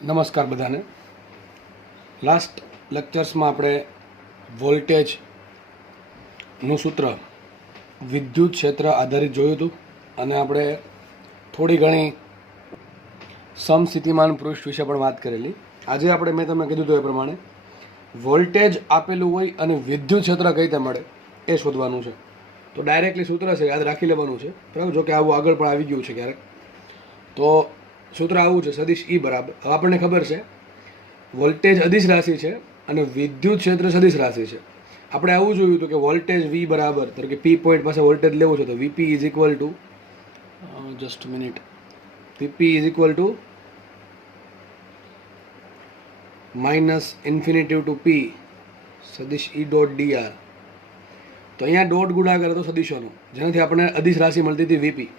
નમસ્કાર બધાને. લાસ્ટ લેક્ચર્સમાં આપણે વોલ્ટેજનું સૂત્ર વિદ્યુત ક્ષેત્ર આધારિત જોયું હતું અને આપણે થોડી ઘણી સમસ્થિતિમાન પૃષ્ઠ વિશે પણ વાત કરેલી. આજે આપણે મેં તમને કીધું હતું એ પ્રમાણે વોલ્ટેજ આપેલું હોય અને વિદ્યુત ક્ષેત્ર કઈ રીતે મળે એ શોધવાનું છે. તો ડાયરેક્ટલી સૂત્ર છે યાદ રાખી લેવાનું છે, બરાબર. જો કે આવું આગળ પણ આવી ગયું છે ક્યારેક. તો સૂત્ર આવું છે, સદિશ ઈ બરાબર. હવે આપણને ખબર છે વોલ્ટેજ અદિશ રાશિ છે અને વિદ્યુત ક્ષેત્ર સદિશ રાશિ છે. આપણે આવું જોયું હતું કે વોલ્ટેજ વી બરાબર, ધારો કે પી પોઈન્ટ પાસે વોલ્ટેજ લેવું છે તો VP is equal to just minute VP is equal to minus infinitive to P સદિશ ઈ ડોટ ડીઆર. તો અહીંયા ડોટ ગુણાકાર હતો સદિશોનો, જેનાથી આપણને અદિશ રાશિ મળતી હતી વીપી,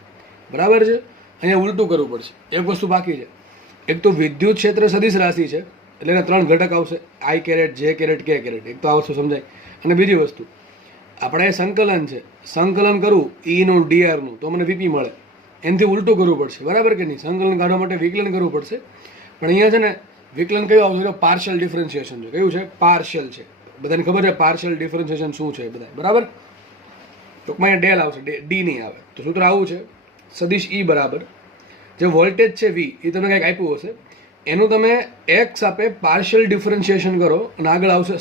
બરાબર છે. અહીંયા ઉલટું કરવું પડશે, એક વસ્તુ બાકી છે. એક તો વિદ્યુત ક્ષેત્ર સદિશ રાશિ છે એટલે એના 3 ઘટક આવશે, આઈ કેરેટ, જે કેરેટ, કે કેરેટ. એક તો આ વસ્તુ સમજાય. અને બીજી વસ્તુ, આપણે સંકલન છે, સંકલન કરવું ઈનું ડીઆરનું તો મને વીપી મળે. એનાથી ઉલટું કરવું પડશે, બરાબર કે નહીં? સંકલન કાઢવા માટે વિકલન કરવું પડશે. પણ અહીંયા છે ને વિકલન કયું આવશે? પાર્શિયલ ડિફરન્શિએશન છે. કયું છે? પાર્શિયલ છે. બધાને ખબર છે પાર્શિયલ ડિફરન્શિએશન શું છે બધા, બરાબર. ટૂંકમાં અહીંયા ડેલ આવશે, ડી નહીં આવે. તો સૂત્ર આવું છે, સદિશ ઈ બરાબર જે વોલ્ટેજ છે વી, એ તમને કંઈક આપ્યું હશે, એનું તમે એક્સ આપે પાર્શિયલ ડિફરન્શિએશન કરો અને આગળ આવશે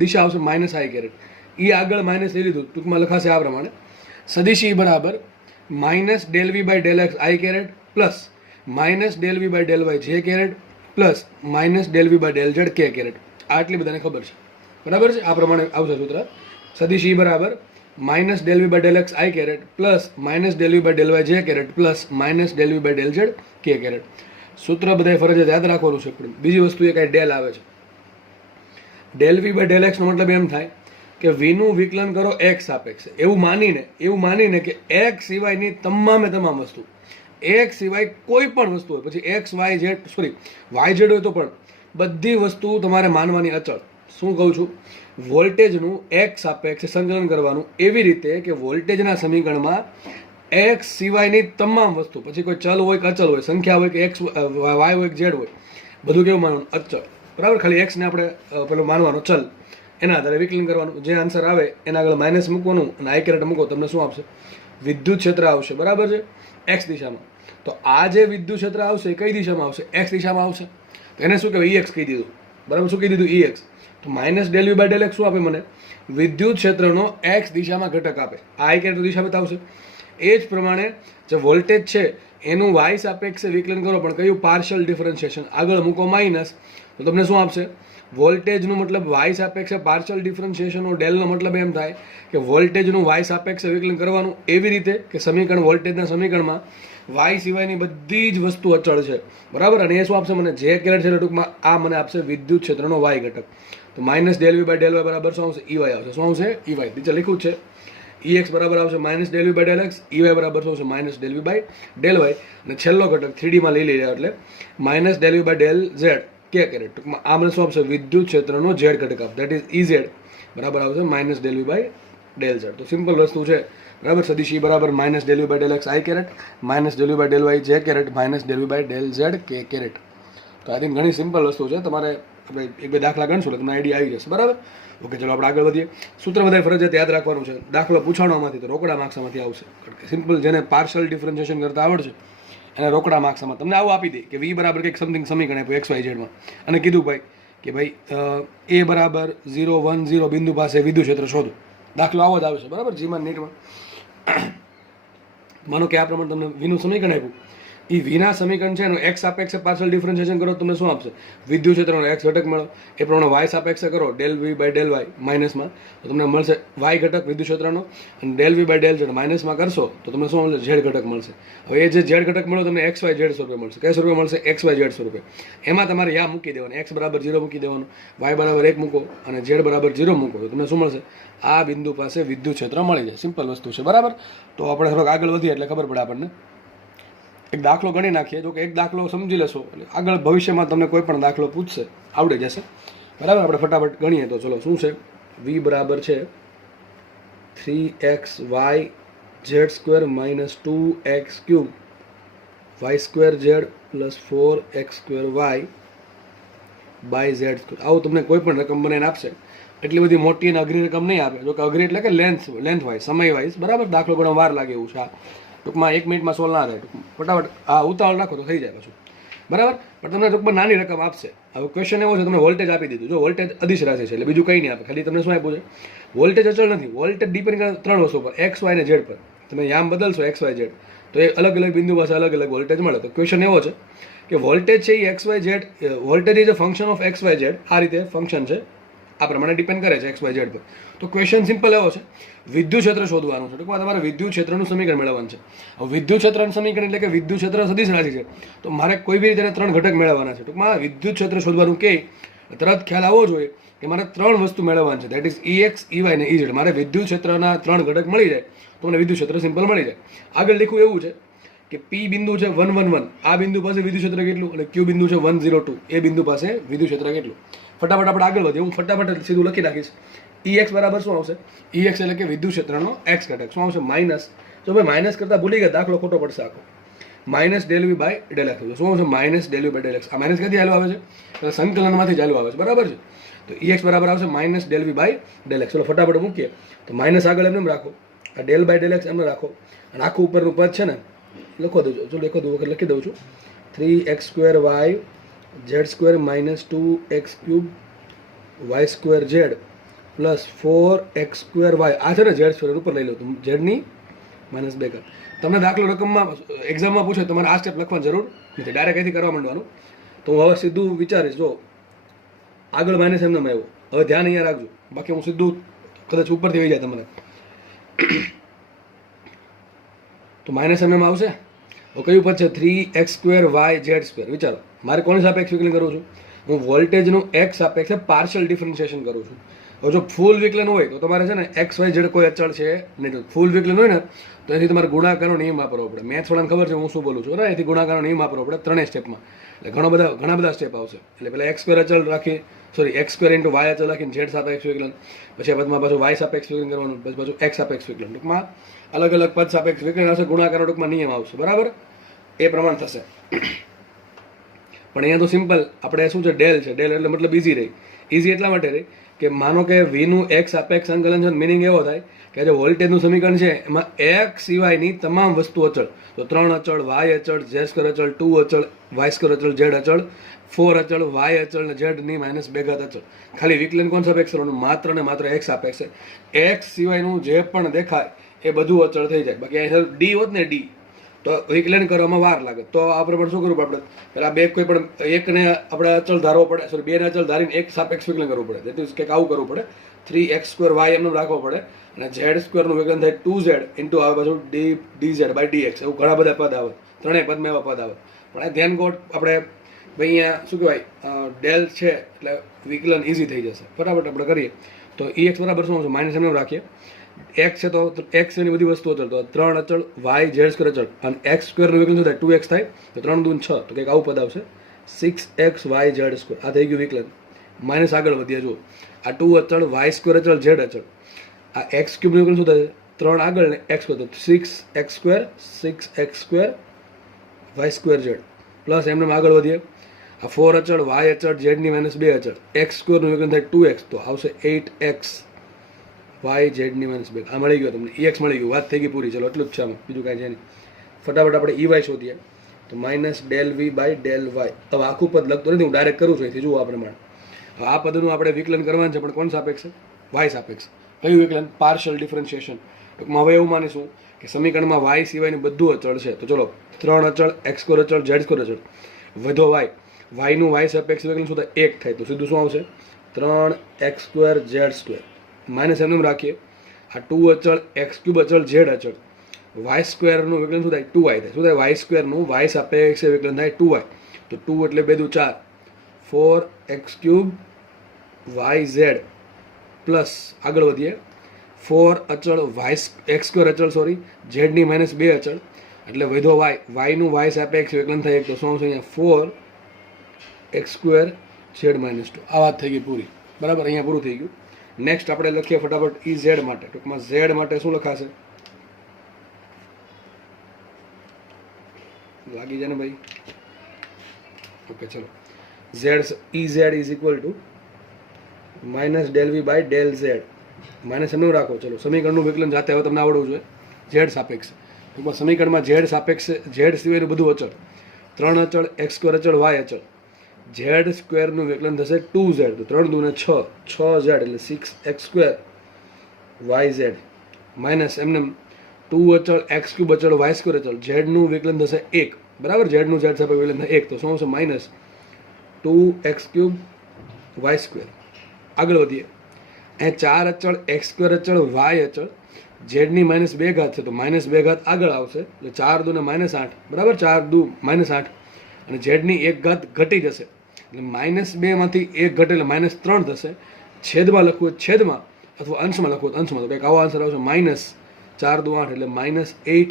દિશા આવશે માઇનસ આઈ કેરેટ. એ આગળ માઇનસ લઈ લીધું, ટૂંકમાં લખાશે આ પ્રમાણે, સદિશ ઈ બરાબર minus del V by del X I caret plus minus del V by del Y J caret plus minus del V by del Z કે કેરેટ. આટલી બધાને ખબર છે, બરાબર છે. આ પ્રમાણે આવશે સૂત્ર, સદિશ ઈ બરાબર minus del V by del X I caret plus minus del V by del Y J caret plus minus del V by del Z કે કેરેટ. સૂત્ર બધા ફરજિયાત યાદ રાખવાનું છે. બીજી વસ્તુ એ કાંઈ ડેલ આવે છે, ડેલ વી બાય ડેલ એક્સનો મતલબ એમ થાય કે વીનું વિકલન કરો એક્સ સાપેક્ષે, એવું માનીને કે એક્સ સિવાયની તમામે તમામ વસ્તુ, એક્સ સિવાય કોઈ પણ વસ્તુ હોય, પછી x Y z y z હોય તો પણ બધી વસ્તુ તમારે માનવાની અચળ. શું કહું છું? વોલ્ટેજનું એક્સ સાપેક્ષે સંકલન કરવાનું એવી રીતે કે વોલ્ટેજના સમીકરણમાં એક્સ સિવાયની તમામ વસ્તુ, પછી કોઈ ચલ હોય કે અચલ હોય, સંખ્યા હોય કે એક્સ વાય હોય કે ઝેડ હોય, બધું કેવું માનવાનું? અચળ, બરાબર. ખાલી એક્સને આપણે પેલું માનવાનો ચલ, એના આધારે વિકલન કરવાનું. જે આન્સર આવે એના આગળ માઇનસ મૂકવાનું અને આઈ કેરેટ મૂકો, તમને શું આપશે? વિદ્યુત ક્ષેત્ર આવશે, બરાબર છે, એક્સ દિશામાં. તો આ જે વિદ્યુત ક્ષેત્ર આવશે એ કઈ દિશામાં આવશે? એક્સ દિશામાં આવશે. તો એને શું કહેવાય? ઈએક્સ કહી દીધું, બરાબર. શું કહી દીધું? ઈએક્સ. તો minus del V by del x શું આપે મને? વિદ્યુત ક્ષેત્રનો એક્સ દિશામાં ઘટક આપે. આઈ કેરેટ દિશા બતાવશે. એ જ પ્રમાણે જે વોલ્ટેજ છે એનું વાય સાપેક્ષે વિકલન કરો, પણ કયું? Partial differentiation. આગળ મૂકો માઇનસ, તો તમને શું આપશે? વોલ્ટેજનું મતલબ વાય સાપેક્ષે પાર્શિયલ ડિફરન્શિએશનનો ડેલનો મતલબ એમ થાય કે વોલ્ટેજનું વાય સાપેક્ષે વિકલન કરવાનું એવી રીતે કે સમીકરણ, વોલ્ટેજના સમીકરણમાં વાય સિવાયની બધી જ વસ્તુ અચળ છે, બરાબર. અને એ શું આપશે મને? જે કેરેટ છે ટૂંકમાં આ મને આપશે વિદ્યુત ક્ષેત્રનો વાય ઘટક. તો minus del V by del y બરાબર શું આવશે? ઈ વાય આવશે. શું આવશે? E y. નીચે લખ્યું છે ઈ એક્સ બરાબર આવશે minus del V by del x, E y બરાબર શું આવશે? Minus del V by del y. અને છેલ્લો ઘટક 3Dમાં લઈ લઈએ એટલે minus del V by del Z કે કેરેટ. ટૂંકમાં આ મને શું આપશે? વિદ્યુત ક્ષેત્રનો ઝેડ ઘટક આપશે, દેટ ઇઝ ઈ ઝેડ બરાબર આવશે minus del V by del Z. તો સિમ્પલ વસ્તુ છે, બરાબર. સદિશ ઈ બરાબર minus del V by del X I caret minus del V by del Y J caret minus del V by del Z કે caret. તો I think ઘણી simple વસ્તુ છે. તમારે આપણે એક બે દાખલા ગણશું એટલે તમને આઈડિયા આવી જશે, બરાબર. ઓકે, ચલો આપણે આગળ વધીએ. સૂત્ર બધા ફરજિયાત યાદ રાખવાનું છે. દાખલો પૂછાણોમાંથી તો રોકડા માર્ક્સમાંથી આવશે. સિમ્પલ, જેને પાર્શિયલ ડિફરન્શિએશન કરતા આવડશે અને રોકડા માર્ક્સમાં તમને આવું આપી દે કે વી બરાબર કંઈક સમથિંગ સમીકરણ આપ્યું એક્સ વાય ઝેડમાં અને કીધું ભાઈ કે ભાઈ એ બરાબર 0, 1, 0 બિંદુ પાસે વિદ્યુત ક્ષેત્ર શોધો. દાખલો આવો જ આવશે, બરાબર. જીમાં નીટમાં માનો કે આ પ્રમાણે તમને વીનું સમીકરણ આપ્યું, એ વીના સમીકરણ છે એનું એક્સ સાપેક્ષે પાર્શિયલ ડિફરન્શિએશન કરો, તમને શું આપશે? વિદ્યુત ક્ષેત્રનો એક્સ ઘટક મળો. એ પ્રમાણે વાય સાપેક્ષે કરો del V by del Y માઇનસમાં, તો તમને મળશે વાય ઘટક વિદ્યુત ક્ષેત્રનો. અને del V by del Z માઇનસમાં કરશો તો તમને શું મળશે? ઝેડ ઘટક મળશે. હવે એ જે ઝેડ ઘટક મળો તમને એક્સ વાય ઝેડ સ્વરૂપે મળશે. કયા સ્વરૂપે મળશે? એક્સ વાય ઝેડ સ્વરૂપે. એમાં તમારે યા મૂકી દેવાનું, એક્સ બરાબર 0 મૂકી દેવાનું, વાય બરાબર 1 મૂકો અને ઝેડ બરાબર 0 મૂકો, તો તમને શું મળશે? આ બિંદુ પાસે વિદ્યુત ક્ષેત્ર મળી જાય. સિમ્પલ વસ્તુ છે, બરાબર. તો આપણે થોડોક આગળ વધીએ એટલે ખબર પડે આપણને. એક દાખલો ગણી નાખીએ. જો કે એક દાખલો સમજી લેશો એટલે આગળ ભવિષ્યમાં તમને કોઈ પણ દાખલો પૂછશે આવડી જશે, બરાબર. આપણે ફટાફટ ગણીએ તો ચલો. શું છે? વી બરાબર છે 3xy z square minus 2x cube Y square z plus 4x square Y by z square. આવું તમને કોઈ પણ રકમ બનાવીને આપશે. એટલી બધી મોટી અને અઘરી રકમ નહીં આપે. જો કે અઘરી એટલે કે લેન્થ વાઇઝ, સમય વાઇઝ, બરાબર. દાખલો ગણવા વાર લાગે એવું છે. આ ટૂંકમાં 1 મિનિટમાં સોલ્વ ના થાય. ફટાફટ આ ઉતાવળ રાખો તો થઈ જાય પાછું, બરાબર. પણ તમને ટૂંકમાં નાની રકમ આપશે. હવે ક્વેશ્ચન એવો છે, તમને વોલ્ટેજ આપી દીધું. જો વોલ્ટેજ અદિશ રાશિ છે એટલે બીજું કંઈ નહીં આપે. ખાલી તમને શું આપ્યું છે? વોલ્ટેજ અચળ નથી. વોલ્ટેજ ડિપેન્ડ કરે 3 વસ્તુ પર, એક્સ વાય અને ઝેડ પર. તમે યામ બદલશો એક્સ વાય ઝેડ તો એ અલગ અલગ બિંદુ પાસે અલગ અલગ વોલ્ટેજ મળે. તો ક્વેશ્ચન એવો છે કે વોલ્ટેજ છે એ X Y Z, voltage is a function of X Y Z. આ રીતે ફંક્શન છે, આ પ્રમાણે ડિપેન્ડ કરે છે એક્સ વાય ઝેડ પર. તો ક્વેશ્ચન સિમ્પલ એવો છે, વિદ્યુત ક્ષેત્ર શોધવાનું છે. ટૂંકમાં તમારે વિદ્યુત ક્ષેત્રનું સમીકરણ મેળવવાનું છે. હવે વિદ્યુત ક્ષેત્રનું સમીકરણ એટલે કે વિદ્યુત ક્ષેત્ર સદિશ રાશિ છે, તો મારે કોઈ બી રીતે 3 ઘટક મેળવવાના છે. ટૂંકમાં વિદ્યુત ક્ષેત્ર શોધવાનું કે તરત ખ્યાલ આવવો જોઈએ કે મારે 3 વસ્તુ મેળવવાની છે, દેટ ઇઝ EX, EY અને EZ. મારે વિદ્યુત ક્ષેત્રના 3 ઘટક મળી જાય તો મને વિદ્યુત ક્ષેત્ર સિમ્પલ મળી જાય. આગળ લખવું એવું છે કે P બિંદુ છે 111, આ બિંદુ પાસે વિદ્યુત ક્ષેત્ર કેટલું, અને Q બિંદુ છે 102, એ બિંદુ પાસે વિદ્યુત ક્ષેત્ર કેટલું. ફટાફટ આપણે આગળ વધીએ. હું ફટાફટ સીધું લખી નાખીશ. EX બરાબર શું આવશે? EX એટલે કે વિદ્યુત ક્ષેત્રનો x ઘટક. શું આવશે? માઇનસ. જો ભાઈ માઇનસ કરતા ભૂલી ગયા, દાખલો ખોટો પડશે આખો. Minus del V by del x. શું આવશે? Minus del V by del X. આ માઇનસ ક્યાંથી ચાલુ આવે છે? એટલે સંકલનમાંથી ચાલુ આવે છે, બરાબર છે. તો EX બરાબર આવશે minus del V by del X. ચલો ફટાફટ મૂકીએ. તો માઇનસ આગળ એમ રાખો, આ ડેલ બાય ડેલ એક્સ એમને રાખો, અને આખું ઉપરનું પદ છે ને લખો દઉં છું. જો લખી દઉં છું 3x² y z² minus 2x³ y² z plus 4x² y. આ છે ને z² ઉપર લઈ લો તો ઝેડની -2 કર. તમને દાખલો રકમમાં એક્ઝામમાં પૂછે તમારે આ સ્ટેપ લખવાની જરૂર નથી, ડાયરેક્ટ અહીંથી કરવા માંડવાનું. તો હું હવે સીધું વિચારીશ. જો આગળ માઇનસ એમને આવ્યો, હવે ધ્યાન અહીંયા રાખજો, બાકી હું સીધું કદાચ ઉપરથી વહી જાય તમારે. તો માઇનસ એમને આવશે. હવે કયું પદ છે? 3x² y z². વિચારો, મારે કોની સાપેક્ષ વિકલન કરું છું? હું વોલ્ટેજનું x સાપેક્ષે પાર્શિયલ ડિફરન્શિએશન કરું છું. હવે જો ફૂલ વિકલન હોય તો તમારે છે ને એક્સ વાય ઝેડ કોઈ અચળ છે નહીં. ફૂલ વિકલન હોય ને તો એથી તમારે ગુણાકારનો નિયમ વાપરવો પડે. મેથ્સ વાળાને ખબર છે હું શું બોલું છું, એથી ગુણાકારનો નિયમ વાપરવો પડે 3 સ્ટેપમાં. એટલે ઘણા બધા સ્ટેપ આવશે. એટલે પહેલાં x² અચળ રાખી, સોરી x² ઇન્ટુ y અચળ રાખીને ઝેડ સાપેક્ષ વિકલન, પછી પદમાં પાછું y સાપેક્ષ વિકલન કરવાનું, પછી પાછું x સાપેક્ષ વિકલન. ટૂંકમાં અલગ અલગ પદ સાપેક્ષ વિકલન આવશે, ગુણાકારનો ટૂંકમાં નિયમ આવશે, બરાબર. એ પ્રમાણે થશે. પણ અહીંયા તો સિમ્પલ આપણે શું છે? ડેલ છે. ડેલ એટલે મતલબ ઇઝી રહી. ઇઝી એટલા માટે રહી કે માનો કે વીનું x સાપેક્ષ સંકલન છે, મિનિંગ એવો થાય કે જે વોલ્ટેજનું સમીકરણ છે એમાં x સિવાયની તમામ વસ્તુ અચળ. તો 3 અચળ, y અચળ, z² અચળ, 2 અચળ, y² અચળ, z અચળ, 4 અચળ, y અચળ અને z ની -2 ઘાત અચળ. ખાલી વિકલન કોણ સાપેક્ષ કરવાનું? માત્ર ને માત્ર x સાપેક્ષ. x સિવાયનું જે પણ દેખાય એ બધું અચળ થઈ જાય. બાકી અહીં d હોત ને d તો વિકલન કરવામાં વાર લાગે. તો આ પ્રમાણે શું કરવું પડે? પેલા બે કોઈ પણ એકને આપણે અચળ ધારવો પડે, સોરી બેને અચળ ધારીને એક સાપેક્ષ વિકલન કરવું પડે. જેથી કંઈક આવું કરવું પડે. 3x² y એમનું રાખવો પડે, અને z² નું વિકલન થાય 2z ઇન્ટુ આવે પાછું dz બાય dx. એવું ઘણા બધા પદ આવે, 3 પદમાં એવા પદ આવે. પણ આ ધ્યાન કોટ આપણે ભાઈ અહીંયા શું કહેવાય, ડેલ છે એટલે વિકલન ઇઝી થઈ જશે. ફટાફટ આપણે કરીએ. તો EX બરાબર શું આવશે? માઇનસ એમને રાખીએ. x છે તો x એની બધી વસ્તુ અચળ, તો 3 અચળ, y z² અચળ, અને x² નું વિકલન શું થાય? 2x થાય, તો 3 દૂન 6, તો કંઈક આવું પદ આવશે 6x y z². આ થઈ ગયું વિકલન. માઇનસ આગળ વધીએ. જુઓ, આ 2 અચળ, y² અચળ, z અચળ, આ x³ નું વિકલન શું થાય? 3 આગળ ને x² તો 6x², 6x² y² z plus એમને આગળ વધીએ. આ 4 અચળ, y અચળ, z ની -2 અચળ, x² નું વિકલન થાય 2x, તો આવશે 8x y z ની -2. આ મળી ગયો તમને. EX મળી ગયું. વાત થઈ ગઈ પૂરી. ચલો એટલું જ છે આમાં, બીજું કાંઈ છે નહીં. ફટાફટ આપણે EY શોધીએ. તો minus del V by del Y. હવે આખું પદ લખતો નથી, હું ડાયરેક્ટ કરું છું અહીંથી. જુઓ આ પ્રમાણે. હવે આ પદનું આપણે વિકલન કરવાનું છે, પણ કોણ સાપેક્ષ? y સાપેક્ષ. કયું વિકલન? Partial differentiation. ટૂંકમાં હવે એવું માનીશું કે સમીકરણમાં y સિવાયનું બધું અચળ છે. તો ચલો 3 અચળ, x² અચળ, z² અચળ, વધો y. y નું y સાપેક્ષ વિકલન શું થાય? 1 થાય. તો સીધું શું આવશે? 3x² z². માઇનસ એમનું રાખીએ. આ 2 અચળ, x³ અચળ, z અચળ, y² નું વિકલન શું થાય? 2y થાય. શું થાય? y² નું y સાપેક્ષ વિકલન થાય 2y. તો 2 એટલે 2 દુ 4, 4x³ yz પ્લસ આગળ વધીએ 4 અચળ, x² અચળ, સોરી, z ની -2 અચળ, એટલે વધો y. y નું y સાપેક્ષ વિકલન થાય 1, તો શું આવશે અહીંયા? 4x² z -2. આ વાત થઈ ગઈ પૂરી, બરાબર. અહીંયા પૂરું થઈ ગયું. નેક્સ્ટ આપણે લખીએ ફટાફટ EZ માટે. ટૂંકમાં z માટે શું લખાશે? લાગી જાય ને ભાઈ? ઓકે ચલો. Z E Z is equal to minus del V by del Z. Minus એમનું રાખો. ચલો સમીકરણનું વિકલન જાતે હવે તમને આવડવું જોઈએ. ઝેડ સાપેક્ષ ટૂંકમાં સમીકરણમાં ઝેડ સાપેક્ષ ઝેડ સિવાયનું બધું અચળ, 3 અચળ, એક્સ સ્ક્વેર અચળ, વાય અચળ. ઝેડ સ્ક્વેરનું વિકલન થશે 2z, તો 3 દૂને 6, 6z એટલે 6x square Y Z minus એમને 2 અચળ, એક્સ ક્યુબ અચળ, વાય સ્ક્વેર અચળ. ઝેડનું વિકલન થશે 1, બરાબર. ઝેડનું ઝેડ સાપેક્ષ વિકલન થાય 1, તો શું આવશે? Minus 2x cube Y square. આગળ વધીએ. અહીંયા 4 અચળ, એક્સ સ્ક્વેર અચળ, વાય અચળ. ઝેડની -2 ઘાત છે તો -2 ઘાત આગળ આવશે એટલે 4 દૂને -8, બરાબર. 4 દૂ -8 અને ઝેડની 1 ઘાત ઘટી જશે એટલે -2 માંથી 1 ઘટે એટલે -3 થશે. છેદમાં લખવું હોય છેદમાં અથવા અંશમાં લખવું હોય અંશમાં, તો કંઈક આવો આન્સર આવશે -4 દૂ 8 એટલે -8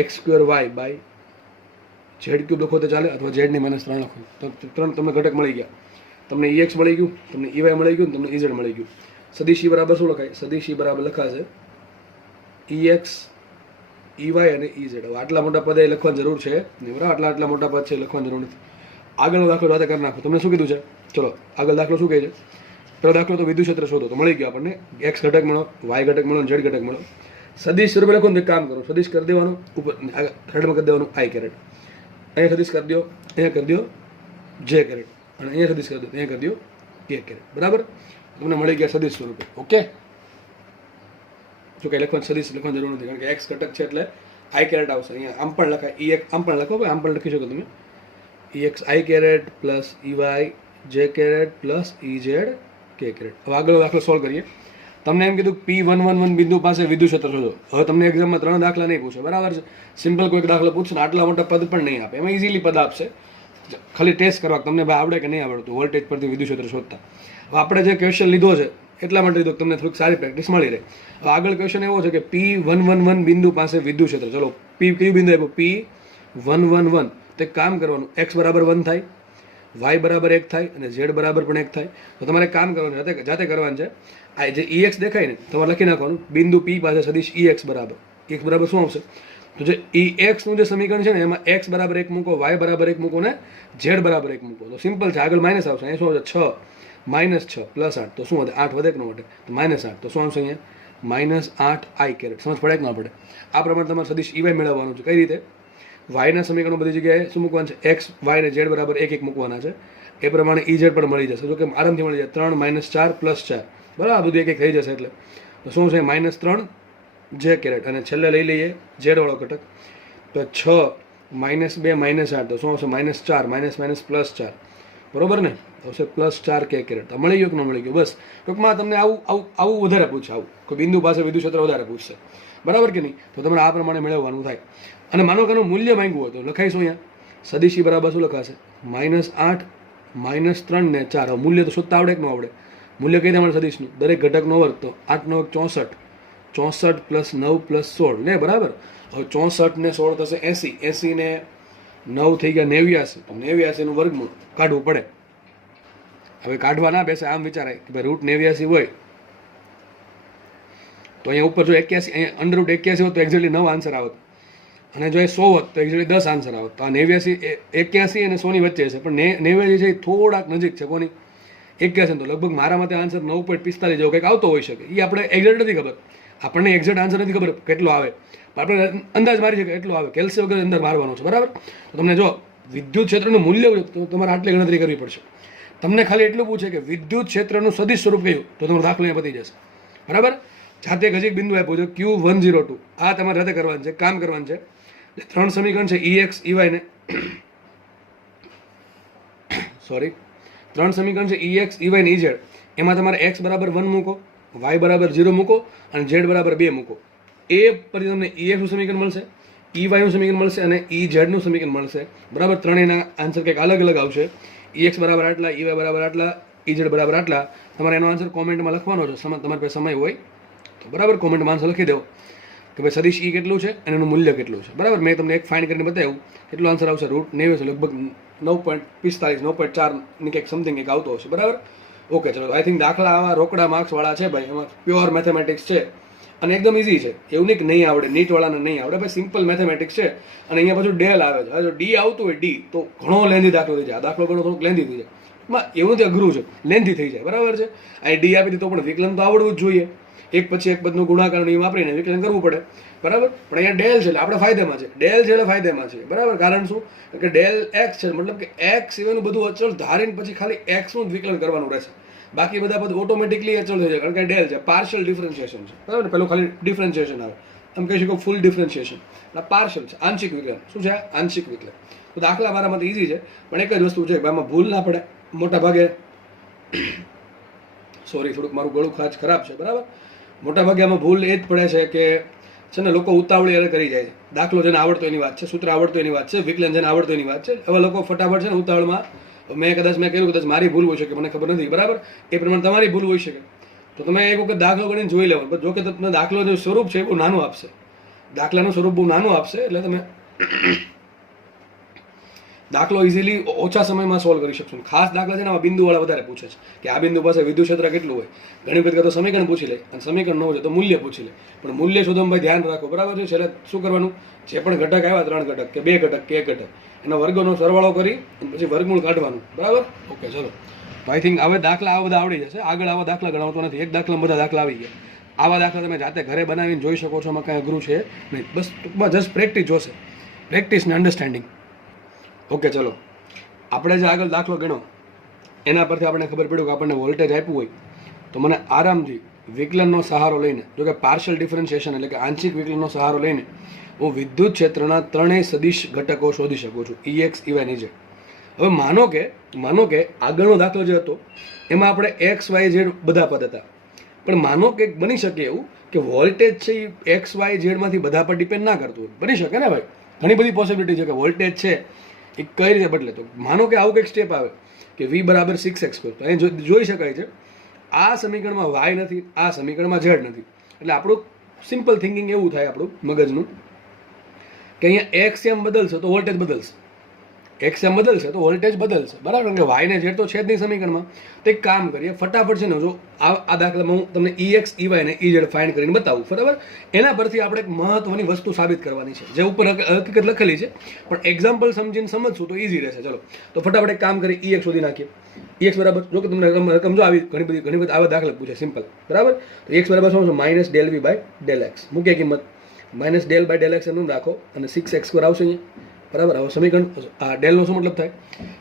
X square Y by Z cube લખો તો ચાલે, અથવા ઝેડની -3 લખો તો 3 તમને ઘટક મળી ગયા. તમને EX મળી ગયું, તમને EY મળી ગયું, તમને EZ મળી ગયું. સદિશ બરાબર શું લખાય? સદિશ બરાબર લખાશે EX, EY અને EZ. હવે આટલા મોટા પદ લખવાની જરૂર છે નહીં, બરાબર. આટલા મોટા પદ છે લખવાની જરૂર નથી. આગળનો દાખલો રાતે કરી નાખો. તમને શું કીધું છે? ચલો આગળ દાખલો શું કહે છે? પેલો દાખલો તો વિદ્યુત ક્ષેત્ર શોધો, તો મળી ગયો આપણને. X ઘટક મળો, Y ઘટક મળો, Z ઘટક મળો. સદિશ સ્વરૂપે લખો ને એક કામ કરો, સદિશ કરી દેવાનું ઉપર હેડમાં કરી દેવાનું I કેરેટ. અહીંયા સદિશ કરી દો, અહીંયા કરી દો J કેરેટ, અને અહીંયા સદિશ કરી દો, અહીંયા કરી દો K કેરેટ, બરાબર. તમને મળી ગયા સદિશ સ્વરૂપે. ઓકે, જો કંઈ લખવાનું સદિશ લખવાની જરૂર નથી, કારણ કે X ઘટક છે એટલે I કેરેટ આવશે. અહીંયા આમ પણ લખાય, EX આમ પણ લખો, આમ પણ લખી શકો તમે. EX I caret plus EY J caret plus EZ K caret. હવે આગળ દાખલો સોલ્વ કરીએ. તમને એમ કીધું P111 બિંદુ પાસે વિદ્યુત ક્ષેત્ર શોધો. હવે તમને એક્ઝામમાં 3 દાખલા નહીં પૂછે, બરાબર છે. સિમ્પલ કોઈક દાખલો પૂછશે ને આટલા મોટા પદ પણ નહીં આપે, એમાં ઇઝીલી પદ આપશે. ખાલી ટેસ્ટ કરવા તમને ભાઈ આવડે કે નહીં આવડતું વોલ્ટેજ પરથી વિદ્યુત ક્ષેત્ર શોધતા. હવે આપણે જે ક્વેશ્ચન લીધો છે એટલા માટે લીધો તમને થોડીક સારી પ્રેક્ટિસ મળી રહે. હવે આગળ ક્વેશ્ચન એવો છે કે P111 બિંદુ પાસે વિદ્યુત ક્ષેત્ર. ચલો P કયું બિંદુ આપ્યું? P111. તો એક કામ કરવાનું, x બરાબર 1 થાય, y બરાબર 1 થાય અને z બરાબર પણ 1 થાય. તો તમારે કામ કરવાનું, જાતે કરવાનું છે. આ જે EX દેખાય ને તમારે લખી નાખવાનું, બિંદુ P પાસે સદિશ EX બરાબર. EX બરાબર શું આવશે? તો જે EX નું જે સમીકરણ છે ને એમાં x બરાબર 1 મૂકો, y બરાબર 1 મૂકો ને z બરાબર 1 મૂકો. તો સિમ્પલ છે, આગળ માઇનસ આવશે. અહીંયા શું આવશે? 6 -6 + 8, તો શું વધે? 8 વધે કે ન વધે? તો -8, તો શું આવશે અહીંયા? -8 I કેરેટ. સમજ પડે કે ન પડે? આ પ્રમાણે તમારે સદિશ EY મેળવવાનું છે. કઈ રીતે? y ના સમીકરણો બધી જગ્યાએ શું મૂકવાનું છે? x, y ને z બરાબર 1 1 મૂકવાના છે. એ પ્રમાણે EZ પણ મળી જશે. જો કે આરામથી મળી જાય. 3 -4 + 4, બરાબર. બધું 1 1 થઈ જશે. એટલે તો શું છે? -3 J કેરેટ. અને છેલ્લે લઈ લઈએ z વાળો ઘટક. તો 6 -2 -8, તો શું આવશે? -4 +4, બરોબર ને? આવશે +4 K કેરેટ. તો મળી ગયું કે ન મળી ગયું? બસ ટૂંકમાં તમને આવું વધારે પૂછે. આવું કોઈ બિંદુ પાસે વિદ્યુત ક્ષેત્ર વધારે પૂછશે, બરાબર કે નહીં? તો તમારે આ પ્રમાણે મેળવવાનું થાય. અને માનો કે એનું મૂલ્ય માંગ્યું હોય તો લખાઈશું અહીંયા સદિશી બરાબર શું લખાશે? -8 -3 ને 4. હવે મૂલ્ય તો શોધતા આવડે કે ન આવડે? મૂલ્ય કઈ તમારે સદિશનું? દરેક ઘટકનો વર્ગ, તો 8 નો વર્ગ 64, 64 + 9 + 16 ને, બરાબર. હવે 64 ને 16 થશે 80, 80 ને 9 થઈ ગયા 89, તો 89 નું વર્ગમૂળ કાઢવું પડે. હવે કાઢવા ના બેસે, આમ વિચારાય કે ભાઈ √89 હોય તો અહીંયા ઉપર જો 81, અહીંયા √81 હોત તો એક્ઝેક્ટલી 9 આન્સર આવત, અને જો એ 100 હોત તો એક્ઝેક્ટલી 10 આન્સર આવત. તો આ 89, 81 અને 100 ની વચ્ચે છે, પણ 89 છે એ થોડાક નજીક છે. કોની? 81. તો લગભગ મારા મતે આન્સર 9.45 જેવો કંઈક આવતો હોઈ શકે. એ આપણે એક્ઝેક્ટ નથી ખબર, આપણને એક્ઝેક્ટ આન્સર નથી ખબર કેટલો આવે, આપણે અંદાજ મારી શકીએ એટલો આવે. કેલ્સી વગર અંદર મારવાનો છે, બરાબર. તો તમને જો વિદ્યુત ક્ષેત્રનું મૂલ્ય તો તમારે આટલી ગણતરી કરવી પડશે. તમને ખાલી એટલું પૂછે કે વિદ્યુત ક્ષેત્રનું સદિશ સ્વરૂપ કયું, તો તમારો દાખલો અહીંયા પતી જશે, બરાબર. જાતે એક હજી બિંદુ આપ્યો છે Q102. આ તમારે જાતે કરવાનું છે, કામ કરવાનું છે. 3 સમીકરણ છે EX EY ને સોરી 3 સમીકરણ છે EX EY ને EZ. એમાં તમારે x બરાબર 1 મૂકો, y બરાબર 0 મૂકો અને z બરાબર 2 મૂકો. એ પછી તમને EX નું સમીકરણ મળશે, EY નું સમીકરણ મળશે અને EZ નું સમીકરણ મળશે, બરાબર. ત્રણેયના આન્સર કંઈક અલગ અલગ આવશે. EX બરાબર આટલા, EY બરાબર આટલા, EZ બરાબર આટલા. તમારે એનો આન્સર કોમેન્ટમાં લખવાનો છે. તમારી પાસે સમય હોય તો બરાબર કોમેન્ટમાં આન્સર લખી દેવો કે ભાઈ સદિશ E કેટલું છે અને એનું મૂલ્ય કેટલું છે, બરાબર. મેં તમને એક ફાઇન્ડ કરીને બતાવ્યું કેટલો આન્સર આવશે. √90 લગભગ 9.45 9.4 ની કંઈક સમથિંગ કંઈક આવતો હશે, બરાબર. ઓકે, ચલો. આઈ થિંક દાખલા આવા રોકડા માર્ક્સ વાળા છે ભાઈ, એમાં પ્યોર મેથેમેટિક્સ છે અને એકદમ ઇઝી છે, એવું નહીં કે નહીં આવડે, નીટવાળાને નહીં આવડે, ભાઈ સિમ્પલ મેથેમેટિક્સ છે. અને અહીંયા પાછું ડેલ આવે છે. જો ડી આવતું હોય ડી તો ઘણો લેન્ધી દાખલો થઈ જાય. આ દાખલો ઘણો થોડુંક લેન્ધી થઈ જાય, એમાં એવું નથી અઘરું છે, લેન્ધી થઈ જાય, બરાબર છે. અહીં ડી આપી દીધું પણ વિકલન તો આવડવું જ જોઈએ. એક પછી એક પદનું ગુણાકાર નિયમ વાપરીને વિકલન કરવું પડે, બરાબર. પણ અહીંયા ડેલ છે એટલે આપણે ફાયદામાં છે, ડેલ છે એટલે ફાયદામાં છે, બરાબર. કારણ શું કે ડેલ એક્સ છે, મતલબ કે એક્સ સિવાયનું બધું અચળ ધારીને પછી ખાલી એક્સનું જ વિકલન કરવાનું રહેશે. બાકી બધા પદ ઓટોમેટિકલી અચળ થઈ જાય, કારણ કે ડેલ છે, પાર્શિયલ ડિફરન્શિએશન છે, બરાબર. પેલું ખાલી ડિફરન્શિએશન આવે, તમે કહી શકો ફૂલ ડિફરન્શિએશન. પાર્શિયલ છે, આંશિક વિકલન. શું છે? આંશિક વિકલન. તો દાખલા મારા માટે ઇઝી છે, પણ એક જ વસ્તુ છે કે આમાં ભૂલ ના પડે. મોટા ભાગે સોરી, થોડુંક મારું ગળું ખાસ ખરાબ છે, બરાબર. મોટા ભાગે આમાં ભૂલ એ જ પડે છે કે છે ને લોકો ઉતાવળી અરે કરી જાય છે. દાખલો જેને આવડતો એની વાત છે, સૂત્ર આવડતો એની વાત છે, વિકલન જેને આવડતો એની વાત છે. હવે લોકો ફટાફટ છે ને ઉતાવળમાં મેં કર્યું, કદાચ મારી ભૂલ હોઈ શકે, મને ખબર નથી, બરાબર. એ પ્રમાણે તમારી ભૂલ હોઈ શકે. તો તમે એક વખત દાખલો ગણીને જોઈ લેવાનો. જો કે તમને દાખલો જે સ્વરૂપ છે એ બહુ નાનું આપશે, દાખલાનું સ્વરૂપ બહુ નાનું આપશે, એટલે તમે દાખલો ઇઝીલી ઓછા સમયમાં સોલ્વ કરી શકશો. ખાસ દાખલા છે ને આમાં બિંદુવાળા વધારે પૂછે છે કે આ બિંદુ પાસે વિદ્યુત ક્ષેત્ર કેટલું હોય. ઘણી વખત તો સમીકરણ પૂછી લે, અને સમીકરણ ન હોય તો મૂલ્ય પૂછી લે. પણ મૂલ્ય શોધવામાં ભાઈ ધ્યાન રાખો, બરાબર છે. છેલ્લે શું કરવાનું, જે પણ ઘટક આવ્યા, 3 ઘટક કે 2 ઘટક કે 1 ઘટક, એનો વર્ગનો સરવાળો કરી અને પછી વર્ગમૂળ કાઢવાનું, બરાબર. ઓકે, ચલો. તો આઈ થિંક હવે દાખલા આવા બધા આવડી જશે. આગળ આવા દાખલા ગણાવતો નથી, એક દાખલામાં બધા દાખલા આવી ગયા. આવા દાખલા તમે જાતે ઘરે બનાવીને જોઈ શકો છો, એમાં કાંઈ અઘરું છે નહીં. બસ ટૂંકમાં જસ્ટ પ્રેક્ટિસ જોશે, પ્રેક્ટિસ ને અન્ડરસ્ટેન્ડિંગ. ઓકે, ચલો. આપણે જે આગળ દાખલો ગણો એના પરથી આપણને ખબર પડ્યું કે આપણને વોલ્ટેજ આપ્યું હોય તો મને આરામથી વિકલનનો સહારો લઈને, જો કે પાર્શિયલ ડિફરન્શિએશન એટલે કે આંશિક વિકલનનો સહારો લઈને હું વિદ્યુત ક્ષેત્રના ત્રણેય સદિશ ઘટકો શોધી શકું છું, EX, EY, EZ. હવે માનો કે આગળનો દાખલો જે હતો એમાં આપણે એક્સ વાય ઝેડ બધા પદ હતા, પણ માનો કે બની શકે એવું કે વોલ્ટેજ છે એ એક્સ વાય ઝેડમાંથી બધા પર ડિપેન્ડ ના કરતું હોય. બની શકે ને ભાઈ, ઘણી બધી પોસિબિલિટી છે કે વોલ્ટેજ છે એ કઈ રીતે બદલે. તો માનો કે આવું કંઈક સ્ટેપ આવે કે V = 6x², તો અહીં જોઈ શકાય છે આ સમીકરણમાં વાય નથી, આ સમીકરણમાં ઝેડ નથી. એટલે આપણું સિમ્પલ થિંકિંગ એવું થાય આપણું મગજનું કે અહીંયા એક્સ એમ બદલશે તો વોલ્ટેજ બદલશે, એક્સ એમ બદલશે તો વોલ્ટેજ બદલશે, બરાબર. કારણ કે વાય ને ઝેડ તો છે જ નહીં સમીકરણમાં. તો એક કામ કરીએ, ફટાફટ છે ને, જો આ દાખલામાં હું તમને EX, EY ને EZ ફાઇન્ડ કરીને બતાવું, બરાબર. એના પરથી આપણે એક મહત્વની વસ્તુ સાબિત કરવાની છે, જે ઉપર હકીકત લખેલી છે, પણ એક્ઝામ્પલ સમજીને સમજશું તો ઇઝી રહેશે. ચલો, તો ફટાફટ એક કામ કરી, EX શોધી નાખીએ. EX બરાબર, જો કે તમને રકમ જો આવી ઘણી બધી આવા દાખલા પૂછે સિમ્પલ, બરાબર. તો EX બરાબર શું છે? -∂V/∂x. મૂકીએ કિંમત, -∂L/∂x એનું રાખો, અને 6x² આવશે અહીંયા, બરાબર. હવે સમીકરણ આ ડેલનો શું મતલબ થાય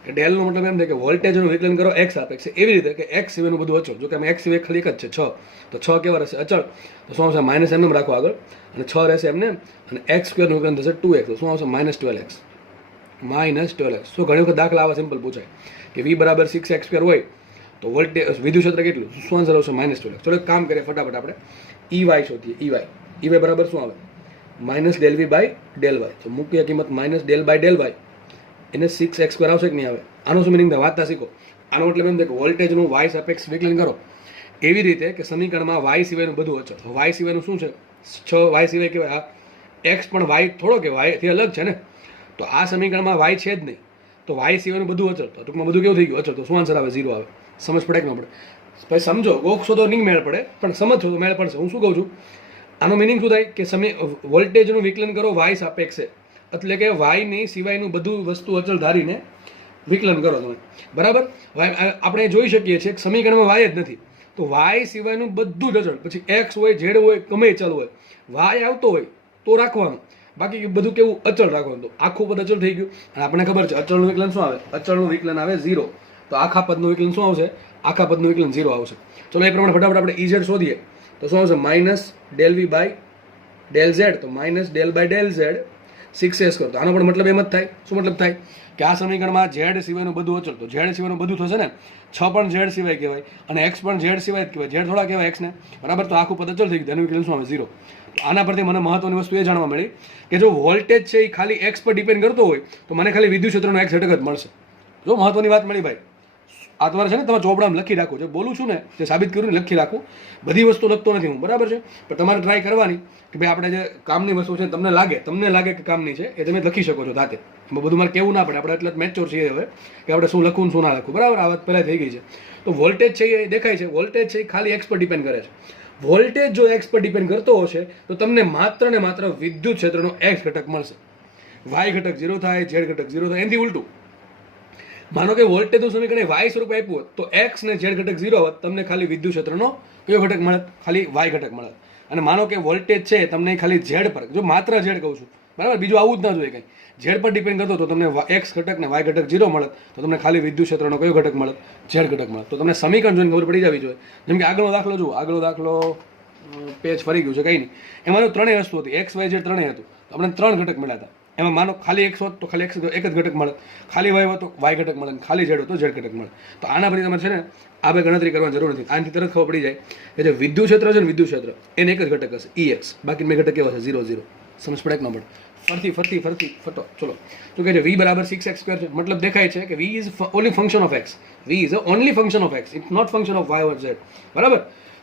કે ડેલનો મતલબ એમ થાય કે વોલ્ટેજનું વિકલન કરો એક્સ સાપેક્ષે, એવી રીતે કે એક્સ સિવાયનું બધું અચળ. જો કે અમે એક્સ સિવાય ખાલી એક જ છે 6, તો 6 કેવા રહેશે? અચળ. તો શું આવશે? માઇનસ એમ રાખો આગળ, અને 6 રહેશે એમને, અને x² નું વિકલન થશે 2x. તો શું આવશે? -12x. તો ઘણી વખત દાખલા આવા સિમ્પલ પૂછાય કે V = 6x² હોય તો વોલ્ટેજ વિદ્યુત ક્ષેત્ર કેટલું? શું આન્સર આવશે? -12x. ચલો એક કામ કરીએ, ફટાફટ આપણે EY શોધીએ. EY બરાબર શું આવે? -∂V/∂y. તો મૂકીએ કિંમત -∂by/∂y, એને 6x² આવશે કે નહીં આવે? આનો શું મિનિંગ થાય? વાંચતા શીખો. આનો મતલબ એમ થાય કે વોલ્ટેજનું વાય સાપેક્ષ વિકલન કરો એવી રીતે કે સમીકરણમાં વાય સિવાયનું બધું અચળ. વાય સિવાયનું શું છે? 6 વાય સિવાય કહેવાય. આ એક્સ પણ વાય થોડો કે વાયથી અલગ છે ને, તો આ સમીકરણમાં વાય છે જ નહીં, તો વાય સિવાયનું બધું અચળ. તો ટૂંકમાં બધું કેવું થઈ ગયું? અચળ. તો શું આન્સર આવે? 0 આવે. સમજ પડે કે ન પડે? પછી સમજો, ગોખશો તો નહીં મેળ પડે, પણ સમજશો તો મેળ પડશે. હું શું કહું છું, આનો મિનિંગ શું થાય કે વોલ્ટેજનું વિકલન કરો વાય સાપેક્ષે, એટલે કે વાયની સિવાયનું બધું વસ્તુ અચળ ધારીને વિકલન કરો તમે, બરાબર. આપણે જોઈ શકીએ છીએ કે સમીકરણમાં વાય જ નથી, તો વાય સિવાયનું બધું જ અચળ. પછી એક્સ હોય, ઝેડ હોય, ગમે ચલ હોય, વાય આવતો હોય તો રાખવાનું, બાકી બધું કેવું? અચળ રાખવાનું. તો આખું પદ અચળ થઈ ગયું. અને આપણને ખબર છે અચળનું વિકલન શું આવે? અચળનું વિકલન આવે 0. તો આખા પદનું વિકલન શું આવશે? આખા પદનું વિકલન 0 આવશે. ચલો એ પ્રમાણે ફટાફટ આપણે EZ શોધીએ. તો શું આવશે? -∂V/∂z. તો -∂by/∂z 6x². તો આનો પણ મતલબ એમ જ થાય. શું મતલબ થાય? કે આ સમીકરણમાં ઝેડ સિવાયનું બધું અચળ, તો ઝેડ સિવાયનું બધું થશે ને. 6 પણ ઝેડ સિવાય કહેવાય, અને એક્સ પણ ઝેડ સિવાય જ કહેવાય. ઝેડ થોડા કહેવાય એક્સને, બરાબર. તો આખું પદ અચળ થઈ ગયું. એનું વિકલન શું આવે? 0. તો આના પરથી મને મહત્વની વસ્તુ એ જાણવા મળી કે જો વોલ્ટેજ છે એ ખાલી એક્સ પર ડિપેન્ડ કરતો હોય તો મને ખાલી વિદ્યુત ક્ષેત્રનો એક્સ ઘટક જ મળશે. જો મહત્વની વાત મળી ભાઈ. આ તમારે છે ને, તમે ચોપડામાં લખી રાખો. જે બોલું છું ને, જે સાબિત કર્યું ને, લખી રાખું. બધી વસ્તુ લખતો નથી હું, બરાબર છે. પણ તમારે ટ્રાય કરવાની કે ભાઈ આપણે જે કામની વસ્તુ છે તમને લાગે કે કામની છે, એ તમે લખી શકો છો જાતે. એમાં બધું મારે કેવું ના પડે. આપણે એટલે મેચ્યોર છીએ હવે કે આપણે શું લખવું શું ના લખવું, બરાબર. આ વાત પહેલાં થઈ ગઈ છે. તો વોલ્ટેજ છે એ દેખાય છે, વોલ્ટેજ છે એ ખાલી એક્સ પર ડિપેન્ડ કરે છે. વોલ્ટેજ જો એક્સ પર ડિપેન્ડ કરતો હશે તો તમને માત્ર ને માત્ર વિદ્યુત ક્ષેત્રનો એક્સ ઘટક મળશે. વાય ઘટક 0 થાય, ઝેડ ઘટક 0 થાય. એનાથી ઉલટું, માનો કે વોલ્ટેજનું સમીકરણ વાય સ્વરૂપે આપ્યું હોત તો એક્સ ને ઝેડ ઘટક 0 હોત, તમને ખાલી વિદ્યુત ક્ષેત્રનો કયો ઘટક મળે? ખાલી વાય ઘટક મળે. અને માનો કે વોલ્ટેજ છે તમને ખાલી ઝેડ પર, જો માત્ર ઝેડ કહું છું, બરાબર, બીજું આવું જ ના જોઈએ કંઈ, ઝેડ પર ડિપેન્ડ કરતો તો તમને એક્સ ઘટક ને વાય ઘટક 0 મળે, તો તમને ખાલી વિદ્યુત ક્ષેત્રનો કયો ઘટક મળે? ઝેડ ઘટક મળે. તો તમને સમીકરણ જોઈને ખબર પડી જવી જોઈએ. જેમ કે આગળનો દાખલો જુઓ, આગળનો દાખલો પેજ ફરી ગયું છે, કંઈ નહીં. એમાં તો ત્રણેય વસ્તુ હતી, એક્સ વાય ઝેડ ત્રણેય હતું, તો આપણે 3 ઘટક મળ્યા હતા. એમાં માનો ખાલી એક્સ હોત તો ખાલી એક્સ એક જ ઘટક મળે, ખાલી વાય હોત તો વાય ઘટક મળે, ખાલી ઝેડ હોત તો ઝેડ ઘટક મળે. તો આના પછી તમારે છે ને આ બે ગણતરી કરવાની જરૂર નથી. આનાથી તરત ખબર પડી જાય કે જે વિદ્યુત ક્ષેત્ર છે ને, વિદ્યુત ક્ષેત્ર એને એક જ ઘટક હશે, EX. બાકી બે ઘટક કેવા છે? 0 0. સમજ પડે કે ન પડે? ફરતી ફટો ચલો. તો કે V બરાબર 6x² છે. મતલબ દેખાય છે કે V is only function of x. V is only function of x, it's not function of y or z. બરાબર?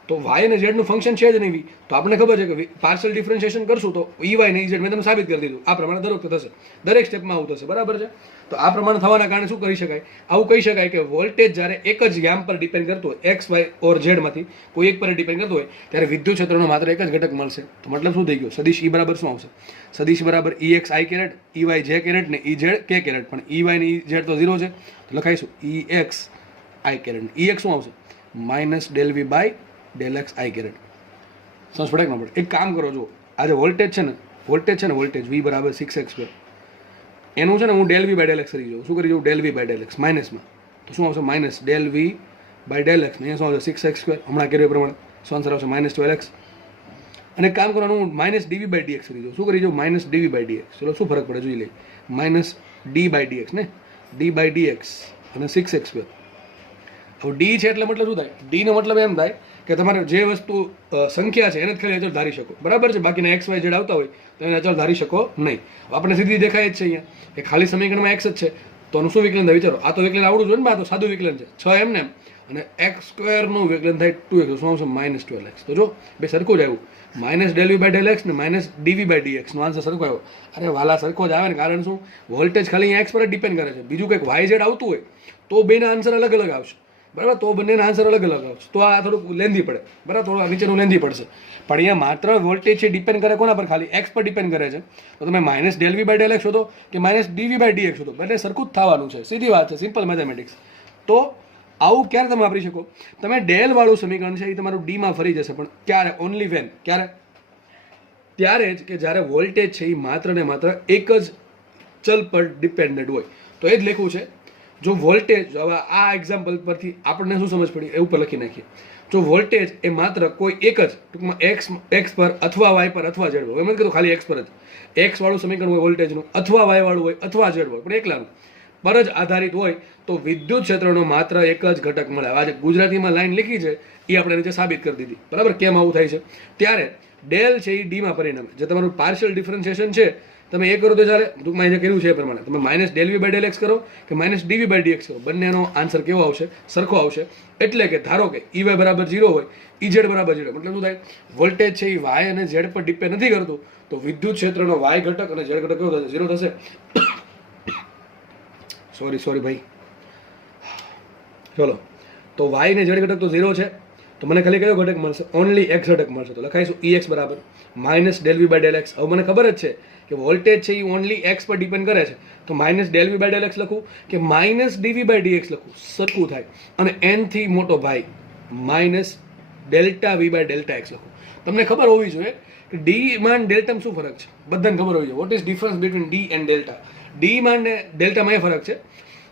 તો y અને z નું ફંક્શન છે જ નહીં V. તો આપણને ખબર છે કે પાર્શિયલ ડિફરન્શિએશન કરશું તો EY ને EZ મેં તમને સાબિત કરી દીધું. આ પ્રમાણે દરેક થશે, દરેક સ્ટેપમાં આવું થશે. બરાબર છે? તો આ પ્રમાણે થવાના કારણે શું કરી શકાય? આવું કહી શકાય કે વોલ્ટેજ જ્યારે એક જ યામ પર ડિપેન્ડ કરતો હોય, એક્સ વાય ઓર ઝેડ માંથી કોઈ એક પર ડિપેન્ડ કરતો હોય, ત્યારે વિદ્યુત ક્ષેત્રનો માત્ર એક જ ઘટક મળશે. તો મતલબ શું થઈ ગયો? સદિશ E બરાબર શું આવશે? સદિશ બરાબર EX I caret, EY J caret ને EZ K કેરેટ. પણ EY ને EZ તો 0 છે, તો લખાઈશું EX I કેરેટ. EX શું આવશે? Minus del V by del X I caret. સમજ પડે કે ન પડે? એક કામ કરો, જો આ જે વોલ્ટેજ છે ને, વોલ્ટેજ V બરાબર 6x², એનું છે ને હું del V by del X કરી જાઉં. શું કરી જાઉં? Del V by del X માઇનસમાં. તો શું આવશે? Minus del V by del X. અહીંયા શું આવશે? 6x². હમણાં કર્યું એ પ્રમાણે શું આન્સર આવશે? Minus 12x. અને કામ કરવાનું, હું માઇનસ dV બાય dx કરી જાઉં. શું કરી જાઉં? Minus dV by dx. ચલો શું ફરક પડે જોઈ લઈએ. માઇનસ d બાય dx ને, d બાય dx અને 6x². હવે d છે એટલે મતલબ શું થાય? d નો મતલબ એમ થાય કે તમારે જે વસ્તુ સંખ્યા છે એને જ ખાલી અચળ ધારી શકો. બરાબર છે? બાકીના એક્સ વાય ઝેડ આવતા હોય તો એને અચળ ધારી શકો નહીં. આપણે સીધી દેખાય જ છે અહીંયા કે ખાલી સમીકરણમાં એક્સ જ છે, તો આનું શું વિકલન થાય? વિચારો. આ તો વિકલન આવડું જોઈએ ને, આ તો સાદું વિકલન છે, 6 એમ ને એમ, અને x² નું વિકલન થાય 2x. શું આવશે? Minus 12x. તો જો બે સરખું જ આવ્યું, minus del V by del X ને માઇનસ dv બાય dx નો આન્સર સરખો આવ્યો. અરે વાલા, સરખો જ આવે ને, કારણ શું? વોલ્ટેજ ખાલી અહીંયા એક્સ પર જ ડિપેન્ડ કરે છે. બીજું કંઈક વાય ઝેડ આવતું હોય તો બેના આન્સર અલગ અલગ આવશે. બરાબર? તો બંનેના આન્સર અલગ અલગ આવશે. તો આ થોડુંક લેન્ધી પડે. બરાબર? થોડું નીચેનું લેન્ધી પડશે. પણ અહીંયા માત્ર વોલ્ટેજ છે ડિપેન્ડ કરે કોના પર? ખાલી એક્સ પર ડિપેન્ડ કરે છે. તો તમે minus del V by del X શોધો કે માઇનસ dv બાય dx શોધો, બંને સરખું જ થવાનું છે. સીધી વાત છે, સિમ્પલ મેથેમેટિક્સ. તો આવું ક્યારે તમે વાપરી શકો? તમે ડેલ વાળું સમીકરણ છે એ તમારું ડી માં ફરી જશે, પણ ક્યારે? Only when. ક્યારે? ત્યારે જ કે જ્યારે વોલ્ટેજ છે એ માત્ર ને માત્ર એક જ ચલ પર ડિપેન્ડન્ટ હોય. તો એ જ લખ્યું છે. જો વોલ્ટેજ, હવે આ એક્ઝામ્પલ પરથી આપણને શું સમજ પડી એ ઉપર લખી નાખીએ. જો વોલ્ટેજ એ માત્ર કોઈ એક જ, ટૂંકમાં એક્સ પર અથવા વાય પર અથવા ઝેડ હોય, એમ કીધું ખાલી એક્સ પર જ, એક્સ વાળું સમીકરણ હોય વોલ્ટેજનું, અથવા વાય વાળું હોય અથવા ઝેડ હોય, પણ એકલાનું પર જ આધારિત હોય, તો વિદ્યુત ક્ષેત્રનો માત્ર એક જ ઘટક મળે. આજે ગુજરાતીમાં લાઈન લીખી છે એ આપણે નીચે સાબિત કરી દીધી. બરાબર? કેમ આવું થાય છે? ત્યારે ડેલ છે એ ડીમાં પરિણમે. જે તમારું પાર્શિયલ ડિફરન્શિએશન છે તમે એ કરો તો ચાલે, ટૂંકમાં જે કર્યું છે એ પ્રમાણે તમે minus del V by del X કરો કે માઇનસ dv બાય dx કરો, બંનેનો આન્સર કેવો આવશે? સરખો આવશે. એટલે કે ધારો કે EY બરાબર 0 હોય, EZ બરાબર 0, મતલબ શું થાય? વોલ્ટેજ છે એ વાય અને ઝેડ પર ડિપેન્ડ નથી કરતું, તો વિદ્યુત ક્ષેત્રનો વાય ઘટક અને ઝેડ ઘટક કેવો થશે? 0 થશે. સોરી ભાઈ, ચલો. તો વાય ને ઝેડ ઘટક તો 0 છે, તો મને ખાલી કયો ઘટક મળશે? ઓનલી એક્સ ઘટક મળશે. તો લખાઈશું EX બરાબર minus del V by del X. હવે મને ખબર જ છે કે વોલ્ટેજ છે એ ઓનલી એક્સ પર ડિપેન્ડ કરે છે, તો minus del V by del X લખું કે માઇનસ dv બાય dx લખું, સરખું થાય. અને n થી મોટો ભાઈ minus delta V by delta X લખું. તમને ખબર હોવી જોઈએ કે ડી માં ડેલ્ટામાં શું ફરક છે? બધાને ખબર હોવી જોઈએ. What is difference between D and delta? D માં ને ડેલ્ટામાં એ ફરક છે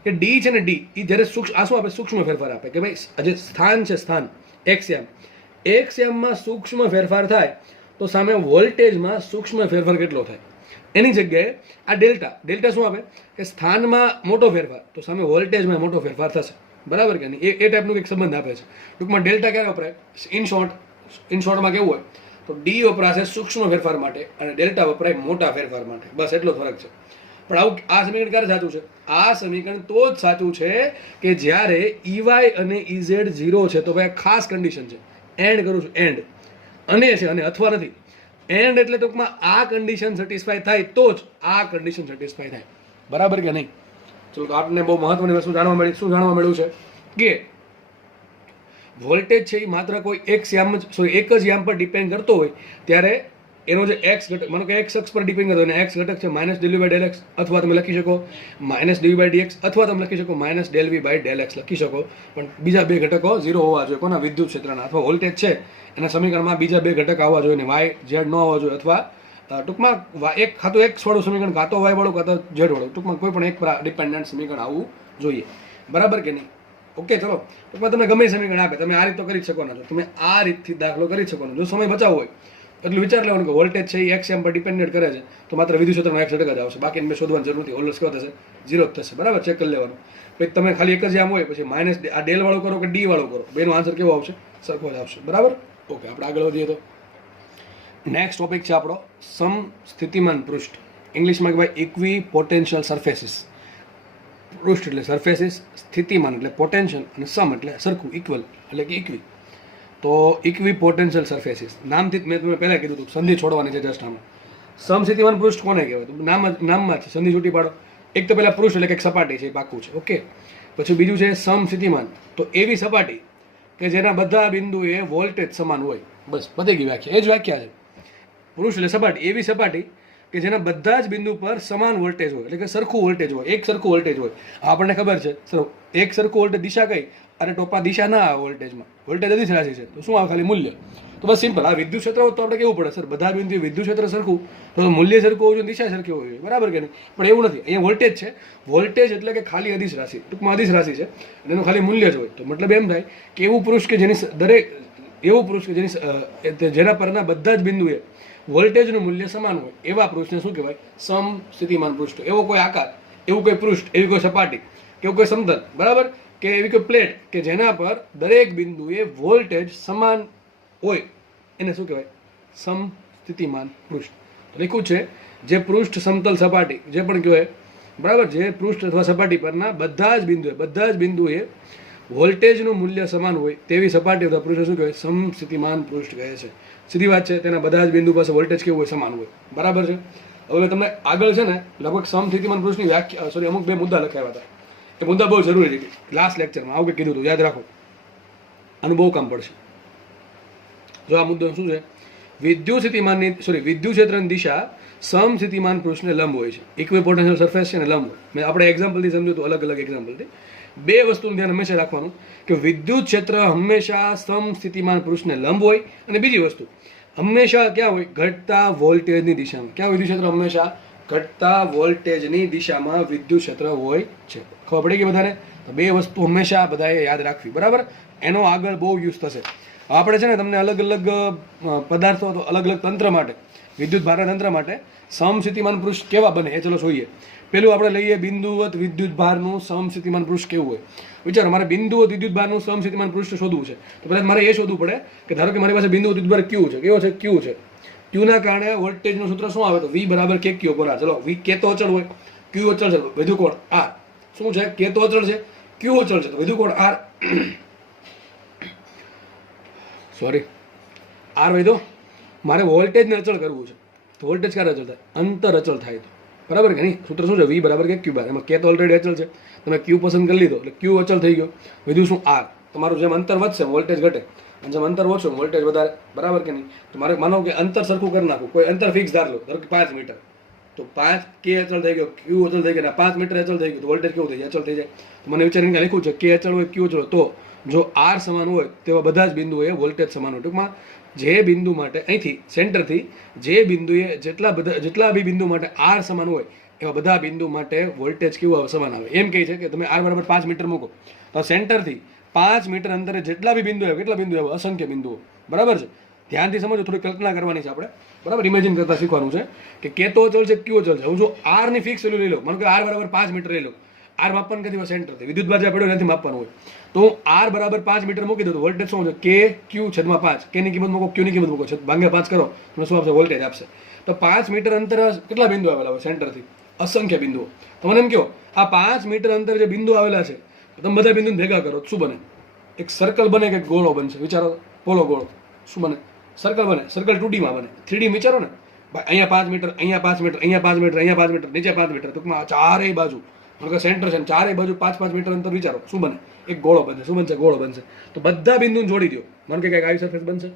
કે ડી છે ને, ડી એ જ્યારે આ શું આપે? સૂક્ષ્મ ફેરફાર આપે. કે ભાઈ જે સ્થાન છે, સ્થાન એક્સ યામમાં સૂક્ષ્મ ફેરફાર થાય તો સામે વોલ્ટેજમાં સૂક્ષ્મ ફેરફાર કેટલો થાય? એની જગ્યાએ આ ડેલ્ટા શું આપે? કે સ્થાનમાં મોટો ફેરફાર તો સામે વોલ્ટેજમાં મોટો ફેરફાર થશે. બરાબર કે નહીં? એ ટાઈપનું કંઈક સંબંધ આપે છે. ટૂંકમાં ડેલ્ટા ક્યારે વપરાય? ઇન શોર્ટમાં કેવું હોય તો ડી વપરાશે સૂક્ષ્મ ફેરફાર માટે અને ડેલ્ટા વપરાય મોટા ફેરફાર માટે. બસ એટલો ફરક છે. પણ આવું આ સમીકરણ ક્યારે સાચું છે? આ સમીકરણ તો જ સાચું છે કે જ્યારે EY અને EZ 0 છે. તો ભાઈ ખાસ કન્ડિશન છે. એન્ડ કરું છું, એન્ડ અને છે અને અથવા નથી. એન્ડ એટલે ટૂંકમાં આ કન્ડિશન સેટિસ્ફાય થાય તો જ આ કન્ડિશન સેટિસ્ફાય થાય. બરાબર કે નહીં? ચલો, તો આપણને બહુ મહત્વની વસ્તુ જાણવા મળી. શું જાણવા મળ્યું છે? કે વોલ્ટેજ છે એ માત્ર કોઈ એક જ યામ પર ડિપેન્ડ કરતો હોય ત્યારે એનો જે એક્સ ઘટક, માનો કે એક્સ અક્ષ પર ડિપેન્ડ કરતો હોય અને એક્સ ઘટક છે minus del V by del X, અથવા તમે લખી શકો માઇનસ ડીવી બાય ડીએક્સ, અથવા તમે લખી શકો minus del V by del X લખી શકો. પણ બીજા બે ઘટકો 0 હોવા જોઈએ. કોના? વિદ્યુત ક્ષેત્રના અથવા વોલ્ટેજ છે એના સમીકરણમાં બીજા બે ઘટક આવવા જોઈએ ને વાય ઝેડ ન આવવા જોઈએ. અથવા ટૂંકમાં એક ખાતો એક્સ વાળું સમીકરણ, કાતો વાય વાળું, કાતો ઝેડ વાળું, ટૂંકમાં કોઈ પણ એક પર ડિપેન્ડન્ટ સમીકરણ આવવું જોઈએ. બરાબર કે નહીં? ઓકે, ચલો. ટૂંકમાં તમે ગમે સમીકરણ આપે તમે આ રીત તો કરી જ શકો છો. તમે આ રીતથી દાખલો કરી શકો છો. જો સમય બચાવવો હોય એટલું વિચાર લેવાનું કે વોલ્ટેજ છે એ એક્સ એમ પર ડિપેન્ડેન્ટ કરે છે, તો માત્ર વિદ્યુત ક્ષેત્રનો એક્સ ઘટક જ આવશે. બાકી મેં શોધવાની જરૂર નથી. ઓલવેઝ કેવો થશે? 0 જ થશે. બરાબર? ચેક કરી લેવાનું. પછી તમે ખાલી એક જ આમ હોય પછી માઇનસ આ ડેલ વાળું કરો કે ડી વાળું કરો, બેનો આન્સર કેવો આવશે? સરખો જ આવશે. બરાબર? ઓકે, આપણે આગળ વધીએ તો નેક્સ્ટ ટોપિક છે આપણો સમસ્થિતિમાન પૃષ્ઠ. ઇંગ્લિશમાં કહેવાય ઇક્વી પોટેન્શિયલ સરફેસીસ. પૃષ્ઠ એટલે સરફેસીસ, સ્થિતિમાન એટલે પોટેન્શિયલ, અને સમ એટલે સરખું, ઇક્વલ એટલે કે ઇક્વી. તો ઇક્વી પોટેન્શિયલ સરફેસીસ નામથી મેં તમને પહેલાં કીધું હતું, સંધિ છોડવાની છે જસ્ટ આમાં. સમસ્થિતિમાન પૃષ્ઠ કોને કહેવાય? તો નામમાં છે, સંધિ છૂટી પાડો. એક તો પહેલાં પૃષ્ઠ એટલે કે સપાટી છે, એ પાકું છે. ઓકે, પછી બીજું છે સમસ્થિતિમાન. તો એવી સપાટી કે જેના બધા બિંદુએ વોલ્ટેજ સમાન હોય. બસ પતી ગઈ વ્યાખ્યા. એ જ વ્યાખ્યા છે. પૃષ્ઠ એટલે સપાટી, એવી સપાટી કે જેના બધા જ બિંદુ પર સમાન વોલ્ટેજ હોય, એટલે કે સરખું વોલ્ટેજ હોય, એક સરખું વોલ્ટેજ હોય. આપણને ખબર છે સર, એક સરખું વોલ્ટેજ દિશા કઈ? અને ટોપા દિશા ના આવે વોલ્ટેજમાં. વોલ્ટેજ અદિશ રાશિ છે તો શું આવે? ખાલી મૂલ્ય. તો બસ સિમ્પલ. આ વિદ્યુત ક્ષેત્ર તો આપણે કેવું પડે સર, બધા બિંદુ વિદ્યુત ક્ષેત્ર સરખું, તો મૂલ્ય સરખું હોવું જોઈએ, દિશા સરખી હોવી જોઈએ. બરાબર કે નહીં? પણ એવું નથી. અહીંયા વોલ્ટેજ છે. વોલ્ટેજ એટલે કે ખાલી અદિશ રાશિ, ટૂંકમાં અદિશ રાશિ છે અને એનું ખાલી મૂલ્ય જ હોય. તો મતલબ એમ થાય કે એવું પૃષ્ઠ કે જેની દરેક એવું પૃષ્ઠ કે જેના પરના બધા જ બિંદુએ વોલ્ટેજનું મૂલ્ય સમાન હોય, એવા પૃષ્ઠને શું કહેવાય? સમસ્થિતિમાન પૃષ્ઠ. એવો કોઈ આકાર, એવું કોઈ પૃષ્ઠ, એવી કોઈ સપાટી, કે એવું કોઈ સમતલ, બરાબર, કે એવી કોઈ પ્લેટ કે જેના પર દરેક બિંદુએ વોલ્ટેજ સમાન હોય, એને શું કહેવાય? સમસ્થિતિમાન પૃષ્ઠ. લખ્યું છે જે પૃષ્ઠ, સમતલ, સપાટી જે પણ કહેવાય, બરાબર, જે પૃષ્ઠ અથવા સપાટી પરના બધા જ બિંદુએ વોલ્ટેજનું મૂલ્ય સમાન હોય તેવી સપાટી અથવા પૃષ્ઠ શું કહેવાય? સમસ્થિતિમાન પૃષ્ઠ કહે છે. સીધી વાત છે. તેના બધા જ બિંદુ પાસે વોલ્ટેજ કેવું હોય? સમાન હોય. બરાબર છે. હવે તમને આગળ છે ને લગભગ સમસ્થિતિમાન પૃષ્ઠની વ્યાખ્યા, સોરી, અમુક બે મુદ્દા લખાવ્યા હતા. એ મુદ્દા બહુ જરૂરી છે. લાસ્ટ લેક્ચરમાં આવું કંઈક કીધું હતું, યાદ રાખો. આનું બહુ કામ પડશે. જો આ મુદ્દો શું છે? વિદ્યુત ક્ષેત્રની દિશા સમસ્થિતિમાન પૃષ્ઠને લંબ હોય છે. ઇક્વી પોટેન્શિયલ સરફેસ છે ને લંબ હોય. મેં આપણે એક્ઝામ્પલથી સમજ્યું હતું, અલગ અલગ એક્ઝામ્પલથી. બે વસ્તુનું ધ્યાન હંમેશા રાખવાનું કે વિદ્યુત ક્ષેત્ર હંમેશા સમસ્થિતિમાન પૃષ્ઠને લંબ હોય, અને બીજી વસ્તુ હંમેશા ક્યાં હોય? ઘટતા વોલ્ટેજની દિશામાં. ક્યાં વિદ્યુત ક્ષેત્ર? હંમેશા ઘટતા વોલ્ટેજની દિશામાં વિદ્યુત ક્ષેત્ર હોય છે. ખબર પડી ગઈ બધાને? તો બે વસ્તુ હંમેશા બધાએ યાદ રાખવી. બરાબર? એનો આગળ બહુ યુઝ થશે. આપણે છે ને તમને અલગ અલગ પદાર્થો, તો અલગ અલગ તંત્ર માટે, વિદ્યુત ભારના તંત્ર માટે સમસ્થિતિમાન પૃષ્ઠ કેવા બને એ ચલો જોઈએ. પેલું આપણે લઈએ બિંદુવત વિદ્યુત ભારનું સમસ્થિતિમાન પૃષ્ઠ કેવું હોય. વિચારો, મારે બિંદુવત વિદ્યુત ભારનું સમસ્થિતિમાન પૃષ્ઠ શોધવું છે, તો પહેલાં મારે એ શોધવું પડે કે ધારો કે મારી પાસે બિંદુવત વિદ્યુત ભાર ક્યુ છે. કેવો છે? ક્યુ છે. ક્યુના કારણે વોલ્ટેજનું સૂત્ર શું આવે? તો વી બરાબર કે ક્યુ પર આર. ચલો, વી કે તો અચળ હોય, ક્યુ અચળ છે, તો વિદ્યુત કોણ આર શું છે? કે તો અચળ છે, ક્યુ અચળ છે, તો વિદ્યુત કોણ આર. Sorry, R વૈધો. મારે વોલ્ટેજને અચળ કરવું છે, તો વોલ્ટેજ ક્યારે અચળ થાય? અંતર અચળ થાય તો. બરાબર કે નહીં? સૂત્ર શું છે? વી બરાબર કે ક્યુ બાર. એમાં કે તો ઓલરેડી અચળ છે, તમે ક્યુ પસંદ કરી લીધો એટલે ક્યુ અચળ થઈ ગયો. વિદ્યુત શું? આર. તમારું જેમ અંતર વધશે વોલ્ટેજ ઘટે, અને જેમ અંતર ઓછું વોલ્ટેજ વધારે. બરાબર કે નહીં? તો મારે માનો કે અંતર સરખું કરી નાખું, કોઈ અંતર ફિક્સ ધાર લો, ધારો કે 5 મીટર, તો 5 કે અચળ થઈ ગયો, ક્યુ અચળ થઈ ગયો, 5 મીટર અચળ થઈ ગયું, તો વોલ્ટેજ કેવું થઈ જાય? અચળ થઈ જાય. તો મને વિચારીને લખ્યું છે કે અચળ હોય, ક્યુ અચળ હોય, તો જો આર સમાન હોય તેવા બધા જ બિંદુએ વોલ્ટેજ સમાન હોય. ટૂંકમાં જે બિંદુ માટે અહીંથી સેન્ટરથી જે બિંદુએ જેટલા બી બિંદુ માટે આર સમાન હોય એવા બધા બિંદુ માટે વોલ્ટેજ કેવું સમાન આવે. એમ કહે છે કે તમે આર બરાબર 5 મીટર મૂકો, તો સેન્ટરથી 5 મીટર અંતરે જેટલા બી બિંદુ આવે, કેટલા બિંદુ આવે? અસંખ્ય બિંદુઓ. બરાબર છે? ધ્યાનથી સમજો, થોડી કલ્પના કરવાની છે આપણે. બરાબર? ઇમેજિન કરતા શીખવાનું છે કે કે તો અચળ છે, ક્યુ અચળ છે. હું જો આર ની ફિક્સ વેલ્યુ લઈ લો, માનો કે આર બરાબર 5 મીટર લઈ લો. આર માપવાનું કદી હોય? સેન્ટરથી. વિદ્યુત ભાર જ્યાં પડ્યો નથી માપવાનું હોય, તો હું આર બરાબર 5 મીટર મૂકી દઉં તો વોલ્ટેજ શું છે? કે ક્યુ છેદમાં 5. કે ની કિંમત મૂકો, ક્યુ ની કિંમત મૂકો, ભાગ્યા 5 કરો, તમને શું આપશે? વોલ્ટેજ આપશે. તો 5 મીટર અંતર કેટલા બિંદુ આવેલા હોય સેન્ટરથી? અસંખ્ય બિંદુઓ. તમને એમ કહો, આ 5 મીટર અંતર જે બિંદુ આવેલા છે, તમે બધા બિંદુને ભેગા કરો શું બને? એક સર્કલ બને કે ગોળો બનશે? વિચારો, પોલો ગોળો શું બને? સર્કલ બને. સર્કલ 2D માં બને. 3D વિચારો ને. અહીંયા 5 મીટર, અહીંયા 5 મીટર, અહીંયા 5 મીટર, અહીંયા 5 મીટર, નીચે 5 મીટર, ટૂંકમાં ચારેય બાજુ સેન્ટર છે, ચારે બાજુ 5-5 મીટર અંતર વિચારો શું બને, એક ગોળો બનશે. શું બનશે? ગોળો બનશે. તો બધા બિંદુને જોડી દો, માનો કે કંઈક આવી સરફેસ બનશે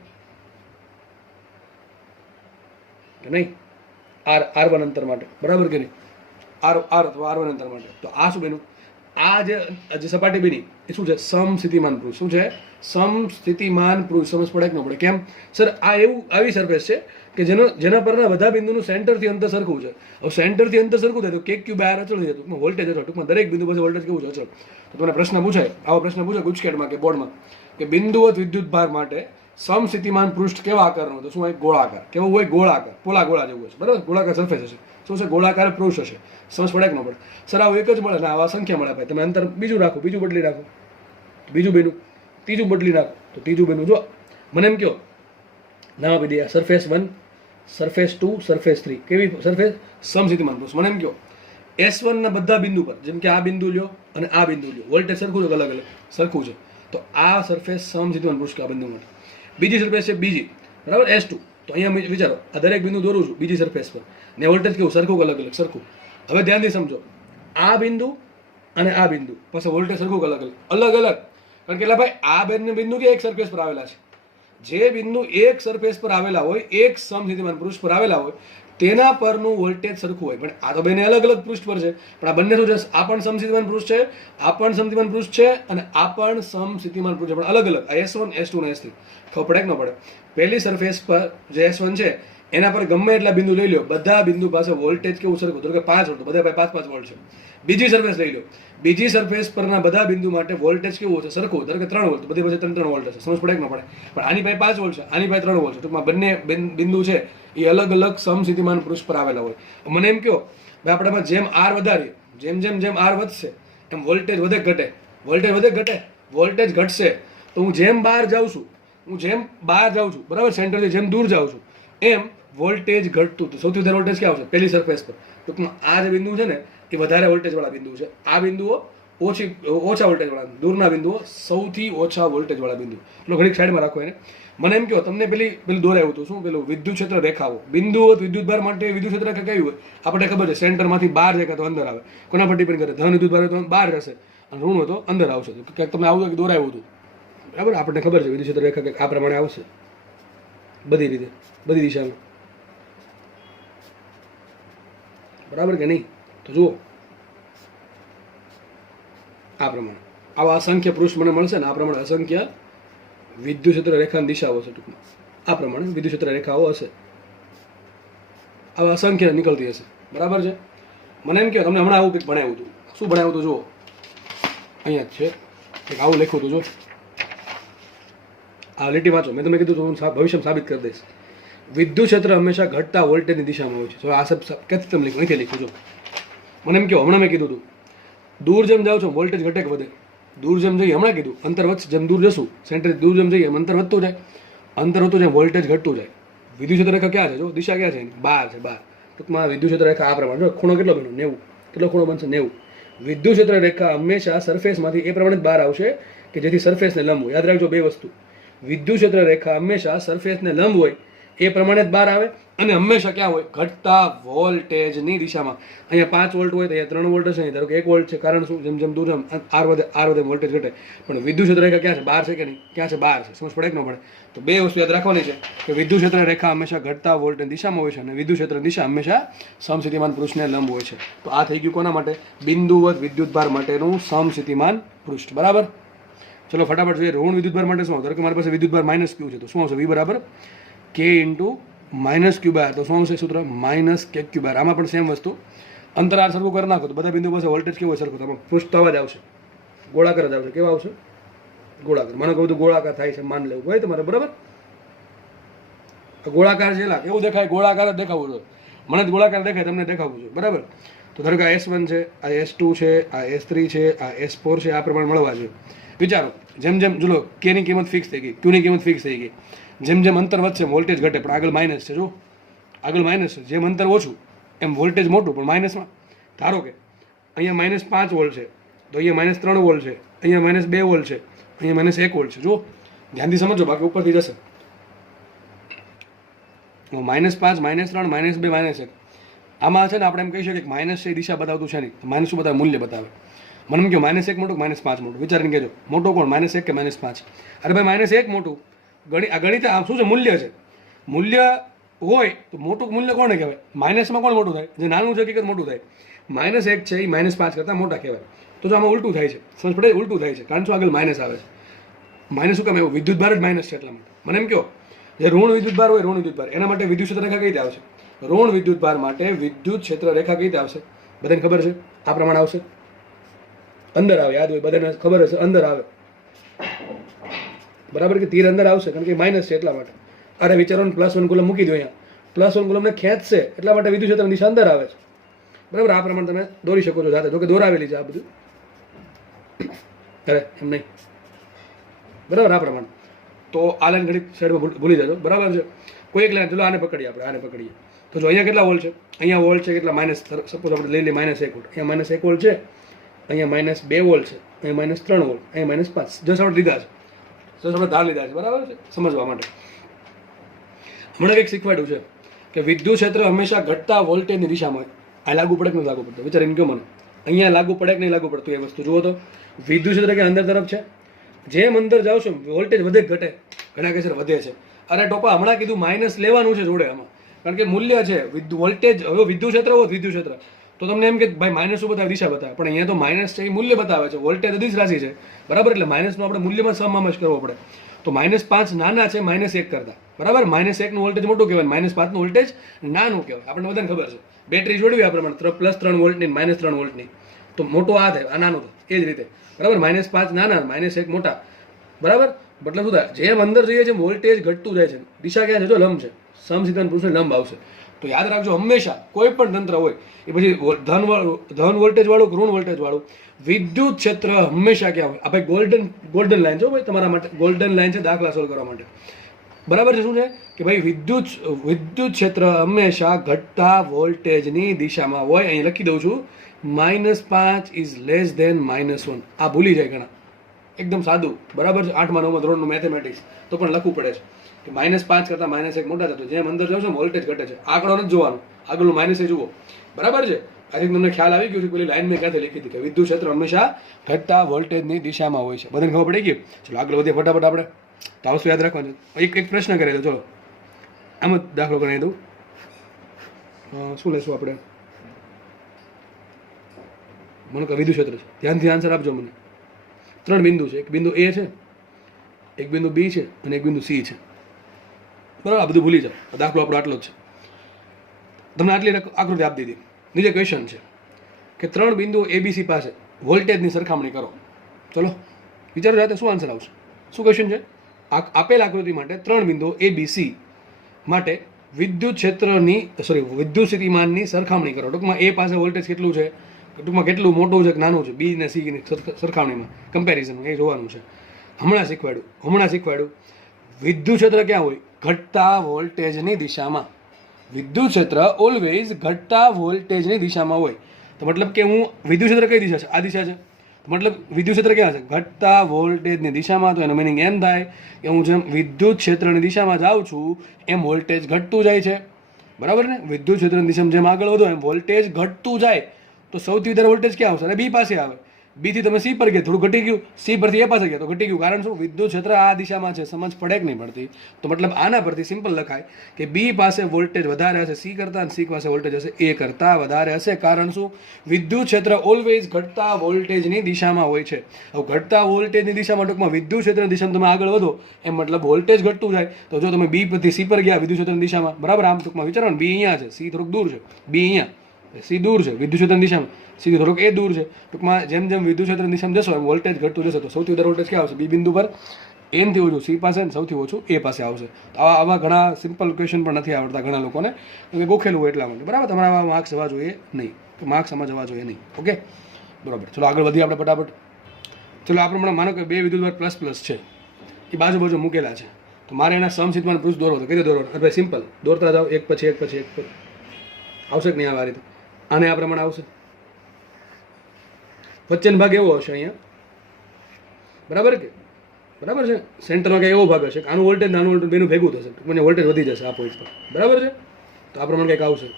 કે નહીં, R1 અંતર માટે, બરાબર કે નહીં, R અથવા R1 અંતર માટે. તો આ શું બન્યું? આ જે સપાટી બની એ શું છે? સમસ્થિતિમાન પૃષ્ઠ. શું છે? સમસ્થિતિમાન પૃષ્ઠ. સમજ પડે કે ન પડે? કેમ સર? આ આવી સરફેસ છે કે જેના પરના બધા બિંદુનું સેન્ટરથી અંતર સરખું છે. હવે સેન્ટરથી અંતર સરખું થાય તો કે ક્યુ બાર અચળ છે, ટૂંકમાં વોલ્ટેજ અચળ. ટૂંકમાં દરેક બિંદુ પાસે વોલ્ટેજ કેવું છે? અચળ. તો તમને પ્રશ્ન પૂછાય, આવો પ્રશ્ન પૂછાય ગુજકેટમાં કે બોર્ડમાં કે બિંદુવત વિદ્યુત ભાર માટે સમસ્થિતિમાન પૃષ્ઠ કેવા આકારનું? તો શું હોય? ગોળાકાર. કેવું હોય? ગોળાકાર. પોલા ગોળા જેવું હશે, બરાબર? ગોળાકાર સરફેસ હશે. શું છે? ગોળાકાર પૃષ્ઠ હશે. સમજ પડે કે ન પડે? સર આવું એક જ મળે ને આવા સંખ્યા મળે ભાઈ. તમે અંતર બીજું રાખો, બીજું બદલી રાખો, બીજું બન્યું, ત્રીજું બદલી નાખો તો ત્રીજું બન્યું. જો મને એમ કહો, નામ આપી દે, સરફેસ 1, સરફેસ 2, સરફેસ 3. કેવી સરફેસ? સમસ્થિતિમાન પૃષ્ઠ. મને એમ કહો S1 ના બધા બિંદુ પર, જેમ કે આ બિંદુ લ્યો અને આ બિંદુ લ્યો, વોલ્ટેજ સરખું છે? અલગ અલગ સરખું છે. તો આ સરફેસ સમસ્થિતિમાન પૃષ્ઠ આ બિંદુ માટે. બીજી સરફેસ છે બીજી, બરાબર, S2. તો અહીંયા વિચારો, આ દરેક બિંદુ દોરું છું બીજી સરફેસ પર, ને વોલ્ટેજ કેવું? સરખું કે અલગ અલગ? સરખું. હવે ધ્યાનથી સમજો, આ બિંદુ અને આ બિંદુ પાછા વોલ્ટેજ સરખું અલગ અલગ? અલગ અલગ. કારણ કે ભાઈ આ બંને બિંદુ કે એક સરફેસ પર આવેલા છે. જે બિંદુ એક સરફેસ પર આવેલા હોય, એક સમસ્થિતિમાન પૃષ્ઠ પર આવેલા હોય, તેના પરનું વોલ્ટેજ સરખું હોય. પણ આ તો બંને અલગ અલગ પૃષ્ઠ પર છે. પણ આ બંને શું છે? આ પણ સમસ્થિતિમાન પૃષ્ઠ છે, આ પણ સમસ્થિતિમાન પૃષ્ઠ છે, અને આ પણ સમસ્થિતિમાન પૃષ્ઠ છે, પણ અલગ અલગ. આ S1, S2 અને S3. ખબર પડે કે ન પડે? પહેલી સરફેસ પર જે S1 છે એના પર ગમે એટલા બિંદુ લઈ લો, બધા બિંદુ પાસે વોલ્ટેજ કેવું સરખું? તો કે 5 વોલ્ટ, બધા પાસે 5-5 વોલ્ટ છે. બીજી સરફેસ લઈ લો, બીજી સરફેસ પરના બધા બિંદુ માટે વોલ્ટેજ કેવું છે? સરખું. ધારો કે 3 વોલ્ટ, બધી પાસે 3-3 વોલ્ટ છે. સમજ પડે કે ન પડે? પણ આની પાસે 5 વોલ્ટ છે, આની પાસે 3 વોલ્ટ છે. ટૂંકમાં બંને બિંદુ છે એ અલગ અલગ સમસ્થિતિમાન પૃષ્ઠ પર આવેલા હોય. મને એમ કહો ભાઈ, આપણામાં જેમ R વધારીએ, જેમ R વધશે એમ વોલ્ટેજ વધે ઘટે? વોલ્ટેજ વધે ઘટે? વોલ્ટેજ ઘટશે. તો હું જેમ બહાર જાઉં છું, બરાબર, સેન્ટરથી જેમ દૂર જાઉં છું એમ વોલ્ટેજ ઘટતું. તો સૌથી વધારે વોલ્ટેજ ક્યાં આવશે? પહેલી સરફેસ પર. ટૂંકમાં આ જે બિંદુ છે ને એ વધારે વોલ્ટેજ વાળા બિંદુ છે. આ બિંદુઓ ઓછા વોલ્ટેજ વાળા, દૂરના બિંદુઓ સૌથી ઓછા વોલ્ટેજ વાળા બિંદુ. એટલે ઘડીક સાઈડમાં રાખો એને. મને એમ કહો, તમને પેલું દોરાયું હતું શું? પેલું વિદ્યુત ક્ષેત્ર રેખાઓ. બિંદુવત વિદ્યુત ભાર માટે વિદ્યુત ક્ષેત્ર રેખા કેવી હોય? આપણે ખબર છે, સેન્ટરમાંથી બહાર જાય તો અંદર આવે. કોના પર ડિપેન્ડ કરે? ધન વિદ્યુત ભાર તો બહાર રહેશે અને ઋણ હોય તો અંદર આવશે. ક્યાંક તમને આવું દોરાયું હતું, બરાબર? આપણને ખબર છે વિદ્યુત ક્ષેત્ર રેખા કંઈક આ પ્રમાણે આવશે, બધી રીતે, બધી દિશામાં, બરાબર કે નહીં? તો જુઓ આ પ્રમાણે આવા અસંખ્ય પૃષ્ઠ મને મળશે ને, આ પ્રમાણે અસંખ્ય વિદ્યુત ક્ષેત્ર રેખાની દિશાઓ હશે. ટૂંકમાં આ પ્રમાણે વિદ્યુત ક્ષેત્ર રેખાઓ હશે, આવા અસંખ્ય નીકળતી હશે, બરાબર છે? મને એમ કહો, તમને હમણાં આવું કંઈક ભણાવ્યું હતું. શું ભણાવ્યું હતું? જુઓ અહીંયા જ છે, કંઈક આવું લખ્યું હતું. જો આ લીટી વાંચો. મેં તમને કીધું તો હું ભવિષ્યમાં સાબિત કરી દઈશ. વિદ્યુત ક્ષેત્ર હંમેશા ઘટતા વોલ્ટેજની દિશામાં હોય છે. તો આ સબ ક્યાંથી તમે લખ્યું? અહીંથી લખ્યું. જો મને એમ કહો, હમણાં મેં કીધું હતું દૂર જેમ જાઓ છો વોલ્ટેજ ઘટે કે વધે? દૂર જેમ જઈએ, હમણાં કીધું અંતર વધશે, જેમ દૂર જશું સેન્ટરથી દૂર જેમ જઈએ એમ અંતર વધતું જાય, અંતર વધતું જાય, વોલ્ટેજ ઘટતું જાય. વિદ્યુત ક્ષેત્ર રેખા ક્યાં છે? જો દિશા ક્યાં છે? બહાર છે, બહાર. ટૂંકમાં વિદ્યુત ક્ષેત્ર રેખા આ પ્રમાણે. જો ખૂણો કેટલો બન્યો? 90. કેટલો ખૂણો બનશે? 90. વિદ્યુત ક્ષેત્ર રેખા હંમેશા સરફેસમાંથી એ પ્રમાણે જ બહાર આવશે કે જેથી સરફેસને લંબ હોય. યાદ રાખજો બે વસ્તુ, વિદ્યુત ક્ષેત્ર રેખા હંમેશા સરફેસને લંબ હોય એ પ્રમાણે જ બહાર આવે, અને હંમેશા ક્યાં હોય? ઘટતા વોલ્ટેજની દિશામાં. અહીંયા 5 વોલ્ટ હોય તો અહીંયા 3 વોલ્ટ હશે, ધારો કે 1 વોલ્ટ છે. કારણ શું? જેમ જેમ દૂર જેમ આર વધે વોલ્ટેજ ઘટે. પણ વિદ્યુત ક્ષેત્ર રેખા ક્યાં છે? બહાર છે કે નહીં? ક્યાં છે? બહાર છે. સમજ પડે કે ન પડે? તો બે વસ્તુ યાદ રાખવાની છે કે વિદ્યુત ક્ષેત્ર રેખા હંમેશા ઘટતા વોલ્ટેજની દિશામાં હોય છે, અને વિદ્યુત ક્ષેત્રની દિશા હંમેશા સમસ્થિતિમાન પૃષ્ઠને લંબ હોય છે. તો આ થઈ ગયું કોના માટે? બિંદુવત વિદ્યુત ભાર માટેનું સમસ્થિતિમાન પૃષ્ઠ, બરાબર? ચલો ફટાફટ જોઈએ. ઋણ વિદ્યુત ભાર માટે શું? ધારો કે મારી પાસે વિદ્યુત ભાર માઇનસ ક્યુ છે, તો શું આવશે? V બરાબર K ઇન્ટુ માઇનસ ક્યુ બાર. તો શું આવશે સૂત્ર? માઇનસ કે ક્યુ બાર. આમાં પણ સેમ વસ્તુ, અંતર આર સરખું કરી નાખો તો બધા બિંદુ પાસે વોલ્ટેજ કેવો સરખો? તમે પૃષ્ઠ આવા જ આવશે, ગોળાકાર જ આવશે. કેવા આવશે? ગોળાકાર. મને કહું તો ગોળાકાર થાય છે, માન લેવું હોય તમારે, બરાબર? ગોળાકાર છે, એલા કેવું દેખાય? ગોળાકાર જ દેખાવું જોઈએ. મને જ ગોળાકાર દેખાય, તમને દેખાવું જોઈએ, બરાબર? તો ધારો કે આ S1 છે, આ S2 છે, આ S3 છે, આ S4 છે, આ પ્રમાણે મળવા જોઈએ. વિચારો, જેમ જેમ જુઓ K ની કિંમત ફિક્સ થઈ ગઈ, Q ની કિંમત ફિક્સ થઈ ગઈ. જેમ જેમ અંતર વધશે વોલ્ટેજ ઘટે, પણ આગળ માઇનસ છે. જો આગળ માઇનસ છે, જેમ અંતર ઓછું એમ વોલ્ટેજ મોટું, પણ માઇનસમાં. ધારો કે અહીંયા -5 વોલ્ટ છે, તો અહીંયા -3 વોલ્ટ છે, અહીંયા -2 વોલ્ટ છે, અહીંયા -1 વોલ્ટ છે. જો ધ્યાનથી સમજો, બાકી ઉપરથી જશે. -5, -3, -2, -1. આમાં છે ને આપણે એમ કહી શકીએ કે માઇનસ છે એ દિશા બતાવતું છે નહીં, માઇનસ શું બતાવે? મૂલ્ય બતાવે. મને એમ કહો -1 મોટું -5 મોટું, વિચારીને કહેજો મોટો કોણ, -1 કે -5? અરે ભાઈ -1 મોટું. ગણિત આ શું છે? મૂલ્ય છે. મૂલ્ય હોય તો મોટું મૂલ્ય કોને કહેવાય? માઇનસમાં કોણ મોટું થાય? જે નાનું છે હકીકત મોટું થાય. -1 છે એ -5 કરતાં મોટા કહેવાય. તો જો આમાં ઉલટું થાય છે, સમજ પડે? ઉલટું થાય છે, કારણ શું આગળ માઇનસ આવે છે. માઇનસ શું કામ? એવું વિદ્યુત ભાર જ માઇનસ છે એટલા માટે. મને એમ કહો જે ઋણ વિદ્યુત ભાર હોય, ઋણ વિદ્યુત ભાર, એના માટે વિદ્યુત ક્ષેત્ર રેખા કઈ રીતે આવશે? ઋણ વિદ્યુત ભાર માટે વિદ્યુત ક્ષેત્ર રેખા કઈ રીતે આવશે? બધાને ખબર છે? આ પ્રમાણે આવશે. અંદર આવે, યાદ હોય બધાને ખબર હશે, અંદર આવે. બરાબર કે તીર અંદર આવશે, કારણ કે માઇનસ છે એટલા માટે. અરે વિચારો ને, +1 કુલમ મૂકી દો અહીંયા, +1 કુલમને ખેંચશે એટલા માટે વિદ્યુત ક્ષેત્રની દિશા અંદર આવે છે. બરાબર? આ પ્રમાણે તમે દોરી શકો છો જાતે, જો કે દોરાવેલી છે આ બધું. અરે એમ નહીં, બરાબર? આ પ્રમાણે તો આ લાઈન ઘડી સાઈડમાં ભૂલી જજો. બરાબર છે? કોઈ એક લાઈન, ચલો આને પકડીએ, આપણે આને પકડીએ. તો જો અહીંયા કેટલા વોલ્ટ છે? અહીંયા વોલ્ટ છે કેટલા? સપોઝ આપણે લઈ લઈએ -1 વોલ્ટ. અહીંયા -1 વોલ્ટ છે, અહીંયા -2 વોલ્ટ છે, અહીંયા -3 વોલ્ટ, અહીંયા -5. જસ્ટ આપણે લીધા છે, જસ્ટ આપણે ધાર લીધા છે. બરાબર છે? સમજવા માટે હમણાં કંઈક શીખવાડ્યું છે કે વિદ્યુત ક્ષેત્ર હંમેશા ઘટતા વોલ્ટેજની દિશામાં હોય. આ લાગુ પડે કે નહીં લાગુ પડતું? વિચારીને કહો મને. અહીંયા લાગુ પડે કે નહીં લાગુ પડતું? એ વસ્તુ જુઓ તો. વિદ્યુત ક્ષેત્ર કે અંદર તરફ છે, જેમ અંદર જાવ છો વોલ્ટેજ વધે ઘટે? ઘણા કેસર વધે છે. અરે ટોપા હમણાં કીધું માઇનસ લેવાનું છે જોડે આમાં, કારણ કે મૂલ્ય છે વોલ્ટેજ. હવે વિદ્યુત ક્ષેત્ર હોય, વિદ્યુત ક્ષેત્ર તો તમને એમ કે ભાઈ માઇનસ શું બતાવે? દિશા બતાવે. પણ અહીંયા તો માઇનસ છે એ મૂલ્ય બતાવે છે, વોલ્ટેજ અદિશ રાશિ છે. બરાબર? એટલે માઇનસનું આપણે મૂલ્યમાં સમાવેશ કરવો પડે. તો -5 નાના છે -1 કરતા. બરાબર? -1 નું વોલ્ટેજ મોટું કહેવાય, -5 નું વોલ્ટેજ નાનું કહેવાય. આપણને બધાને ખબર છે. બેટરી જોડવી આ પ્રમાણે +3 વોલ્ટની -3 વોલ્ટની, તો મોટો આ થાય, આ નાનું થાય. એ જ રીતે બરાબર? -5 નાના, -1 મોટા. બરાબર? મતલબ શું થાય? જેમ અંદર જઈએ છે વોલ્ટેજ ઘટતું જાય છે. દિશા ક્યાં છે? જો લંબ છે, સમસિદ્ધાંત પુરુષને લંબ આવશે. તો યાદ રાખજો હંમેશા કોઈ પણ તંત્ર હોય એ પછી ધન વોલ્ટેજ વાળું, ઋણ વોલ્ટેજ વાળું, વિદ્યુત ક્ષેત્ર હંમેશા ક્યાં હોય? આ ભાઈ ગોલ્ડન લાઈન છે ભાઈ તમારા માટે, ગોલ્ડન લાઈન છે દાખલા સોલ્વ કરવા માટે. બરાબર છે? શું છે કે ભાઈ વિદ્યુત ક્ષેત્ર હંમેશા ઘટતા વોલ્ટેજની દિશામાં હોય. અહીં લખી દઉં છું -5 ઇઝ લેસ ધેન -1. આ ભૂલી જાય ઘણા, એકદમ સાદું. બરાબર છે? 8મા 9મા ધોરણનું મેથેમેટિક્સ તો પણ લખવું પડે છે કે -5 કરતાં -1 મોટા થતું. જેમ અંદર જાવ છો વોલ્ટેજ ઘટે છે. આંકડો નથી જોવાનું, આગળનું માઇનસ જુઓ. બરાબર છે? આથી તમને ખ્યાલ આવી ગયું છે. પેલી લાઈન મેં ક્યાંથી લીધી હતી કે વિદ્યુત ક્ષેત્ર હંમેશા ઘટતા વોલ્ટેજની દિશામાં હોય છે. બધાને ખબર પડી ગઈ? ચલો આગળ વધીએ ફટાફટ. આપણે તો આવશું યાદ રાખવાનું. એક પ્રશ્ન કરી દો, ચલો આમ જ દાખલો કરી દઉં. શું લેશું આપણે? મને કહો વિદ્યુત ક્ષેત્ર છે, ધ્યાનથી આન્સર આપજો મને. 3 બિંદુ છે, એક બિંદુ A છે, એક બિંદુ B છે અને એક બિંદુ C છે. બરાબર? આ બધું ભૂલી જાઓ, દાખલો આપણો આટલો જ છે. તમને આટલી આકૃતિ આપી દીધી. નીચે ક્વેશ્ચન છે કે 3 બિંદુ ABC પાસે વોલ્ટેજની સરખામણી કરો. ચલો વિચારો જાતે શું આન્સર આવશે? શું ક્વેશ્ચન છે? આપેલ આકૃતિ માટે 3 બિંદુ ABC માટે વિદ્યુત ક્ષેત્રની વિદ્યુત સ્થિતિમાનની સરખામણી કરો. ટૂંકમાં A પાસે વોલ્ટેજ કેટલું છે, ટૂંકમાં કેટલું મોટું છે કે નાનું છે, B ને C ની સરખામણીમાં, કમ્પેરિઝનમાં એ જોવાનું છે. હમણાં શીખવાડ્યું વિદ્યુત ક્ષેત્ર ક્યાં હોય? ઘટતા વોલ્ટેજની દિશામાં. વિદ્યુત ક્ષેત્ર ઓલવેઝ ઘટતા વોલ્ટેજની દિશામાં હોય. તો મતલબ કે હું વિદ્યુત ક્ષેત્ર કઈ દિશા છે? આ દિશા છે. મતલબ વિદ્યુત ક્ષેત્ર ક્યાં છે? ઘટતા વોલ્ટેજની દિશામાં. તો એનો મિનિંગ એમ થાય કે હું જેમ વિદ્યુત ક્ષેત્રની દિશામાં જાઉં છું એમ વોલ્ટેજ ઘટતું જાય છે. બરાબર ને? વિદ્યુત ક્ષેત્રની દિશામાં જેમ આગળ વધો એમ વોલ્ટેજ ઘટતું જાય. તો સૌથી વધારે વોલ્ટેજ ક્યાં આવશે? અને B પાસે આવે. B થી તમે C પર ગયા, થોડું ઘટી ગયું. C પરથી A પાસે ગયા તો ઘટી ગયું. કારણ શું? વિદ્યુત ક્ષેત્ર આ દિશામાં છે. સમજ પડે કે નહીં પડતી? તો મતલબ આના પરથી સિમ્પલ લખાય કે B પાસે વોલ્ટેજ વધારે હશે C કરતાં, અને C પાસે વોલ્ટેજ હશે A કરતાં વધારે હશે. કારણ શું? વિદ્યુત ક્ષેત્ર ઓલવેઝ ઘટતા વોલ્ટેજની દિશામાં હોય છે. હવે ઘટતા વોલ્ટેજની દિશામાં ટૂંકમાં વિદ્યુત ક્ષેત્રની દિશામાં તમે આગળ વધો એમ મતલબ વોલ્ટેજ ઘટતું જાય. તો જો તમે B પરથી C પર ગયા વિદ્યુત ક્ષેત્રની દિશામાં, બરાબર? આમ ટૂંકમાં વિચારો ને, B અહીંયા છે, C થોડુંક દૂર છે, B અહીંયા, C દૂર છે વિદ્યુત ક્ષેત્રની દિશામાં, C થોડુંક A દૂર છે. ટૂંકમાં જેમ જેમ વિદ્યુત ક્ષેત્રની દિશામાં જશો એમ વોલ્ટેજ ઘટતું જશે. તો સૌથી વધારે વોલ્ટેજ ક્યાં આવશે? B બિંદુ પર. N થી ઓછું C પાસે ને સૌથી ઓછું A પાસે આવશે. તો આવા ઘણા સિમ્પલ ક્વેશ્ચન પણ નથી આવડતા ઘણા લોકોને, કે ગોખેલું હોય એટલા માટે. બરાબર? તમારા આવા માર્ક્સ જવા જોઈએ નહીં, માર્ક્સ આમાં જવા જોઈએ નહીં. ઓકે, બરાબર. ચલો આગળ વધીએ આપણે ફટાફટ. ચલો આ પ્રમાણે માનો કે 2 વિદ્યુત ભાર પ્લસ છે, એ બાજુ મૂકેલા છે. તો મારે એના સમસિદ્ધાંત પુરુષ દોરવો તો કઈ રીતે દોરવાનો? અરે સિમ્પલ દોરતા જાઓ, એક પછી એક આવશે કે નહીં? આ રીતે આને આ પ્રમાણે આવશે. વચ્ચેનો ભાગ એવો હશે અહીંયા, બરાબર છે? સેન્ટરમાં કંઈ એવો ભાગ હશે કે આનું વોલ્ટેજ નાનું વોલ્ટેજ બેનું ભેગું થશે, મને વોલ્ટેજ વધી જશે આ પોઈન્ટ પર. બરાબર છે? તો આ પ્રમાણે કંઈક આવશે.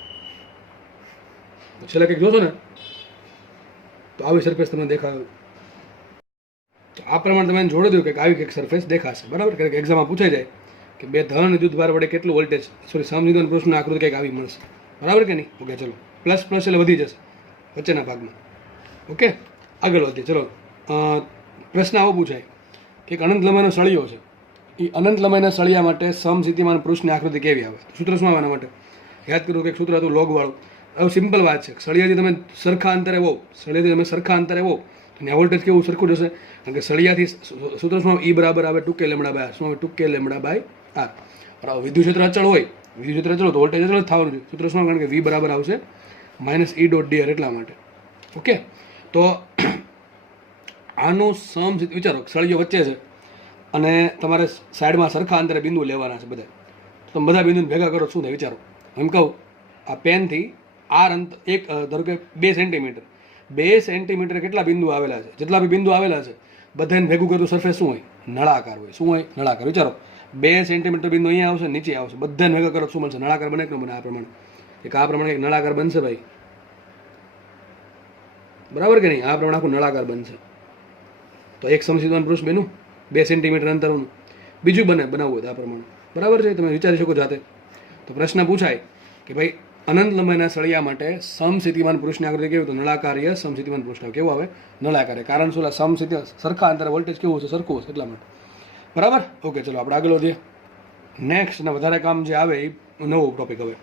છેલ્લે કંઈક જોશો ને તો આવી સરફેસ તમને દેખાય. તો આ પ્રમાણે તમે જોડી દો કે આવી કંઈક સરફેસ દેખાશે. બરાબર, કારણ કે એક્ઝામમાં પૂછાઈ જાય કે બે ધન વિદ્યુતભાર વડે કેટલું વોલ્ટેજ, સોરી સમવિદ્યુત પૃષ્ઠની આકૃતિ કંઈક આવી મળશે. બરાબર કે નહીં? ઓકે, ચલો પ્લસ પ્લસ એટલે વધી જશે વચ્ચેના ભાગમાં. ઓકે, આગળ વધીએ. ચલો, પ્રશ્ન આવો પૂછાય કે એક અનંત લંબાઈનો સળિયો છે. એ અનંત લંબાઈના સળિયા માટે સમસ્થિતિમાન પૃષ્ઠની આકૃતિ કેવી આવે? સૂત્ર શું આવે એના માટે? યાદ કરું કે એક સૂત્ર હતું લોગવાળું. હવે સિમ્પલ વાત છે, સળિયાથી તમે સરખા અંતરે હોવ, સળિયાથી તમે સરખા અંતરે હોવ અને વોલ્ટેજ કેવું સરખું જશે? કારણ કે સળિયાથી સૂત્ર શું ઈ બરાબર આવે 2k લેમ્બડા બાય આર. શું આવે? 2k lambda by R. બરાબર, વિદ્યુત ક્ષેત્ર અચળ હોય, વિદ્યુત ક્ષેત્ર અચળ તો વોલ્ટેજ અચળ જ થવાનું છે. સૂત્ર શું? કારણ કે v બરાબર આવશે -E.dr એટલા માટે. ઓકે, તો આનું સમસ્થિતિ વિચારો, સળિયો વચ્ચે છે અને તમારે સાઈડમાં સરખા અંતરે બિંદુ લેવાના છે બધા. તો તમે બધા બિંદુને ભેગા કરો, શું થાય વિચારો? એમ કહું, આ પેનથી આર અંતર એક ધારો કે 2 સેન્ટીમીટર, 2 સેન્ટીમીટર કેટલા બિંદુ આવેલા છે? જેટલા બી બિંદુ આવેલા છે બધાને ભેગું કરતું સરફેસ શું હોય? નળાકાર હોય. શું હોય? નળાકાર. વિચારો, 2 સેન્ટીમીટર બિંદુ અહીંયા આવશે, નીચે આવશે, બધાને ભેગા કરો શું બનશે? નળાકાર બને કે ન બને? આ પ્રમાણે એક આ પ્રમાણે એક નળાકાર બનશે ભાઈ. બરાબર કે નહીં? આ પ્રમાણે આખું નળાકાર બનશે. તો એક સમસ્થિતિમાન પૃષ્ઠ બેનું 2 સેન્ટીમીટર અંતરનું બીજું બનાવવું હોય તો આ પ્રમાણે. બરાબર છે, તમે વિચારી શકો જાતે. તો પ્રશ્ન પૂછાય કે ભાઈ અનંત લંબાઈના સળિયા માટે સમસ્થિતિમાન પૃષ્ઠની આકૃતિ કેવી? તો નળાકાર્ય સમસ્થિતિમાન પૃષ્ઠ. કેવું આવે? નળાકાર્ય. કારણ શું? સમસ્થિતિ સરખા અંતરે વોલ્ટેજ કેવું હશે? સરખું હશે એટલા માટે. બરાબર, ઓકે, ચલો આપણે આગળ વધીએ. નેક્સ્ટ ને વધારે કામ જે આવે એ નવો ટોપિક. હવે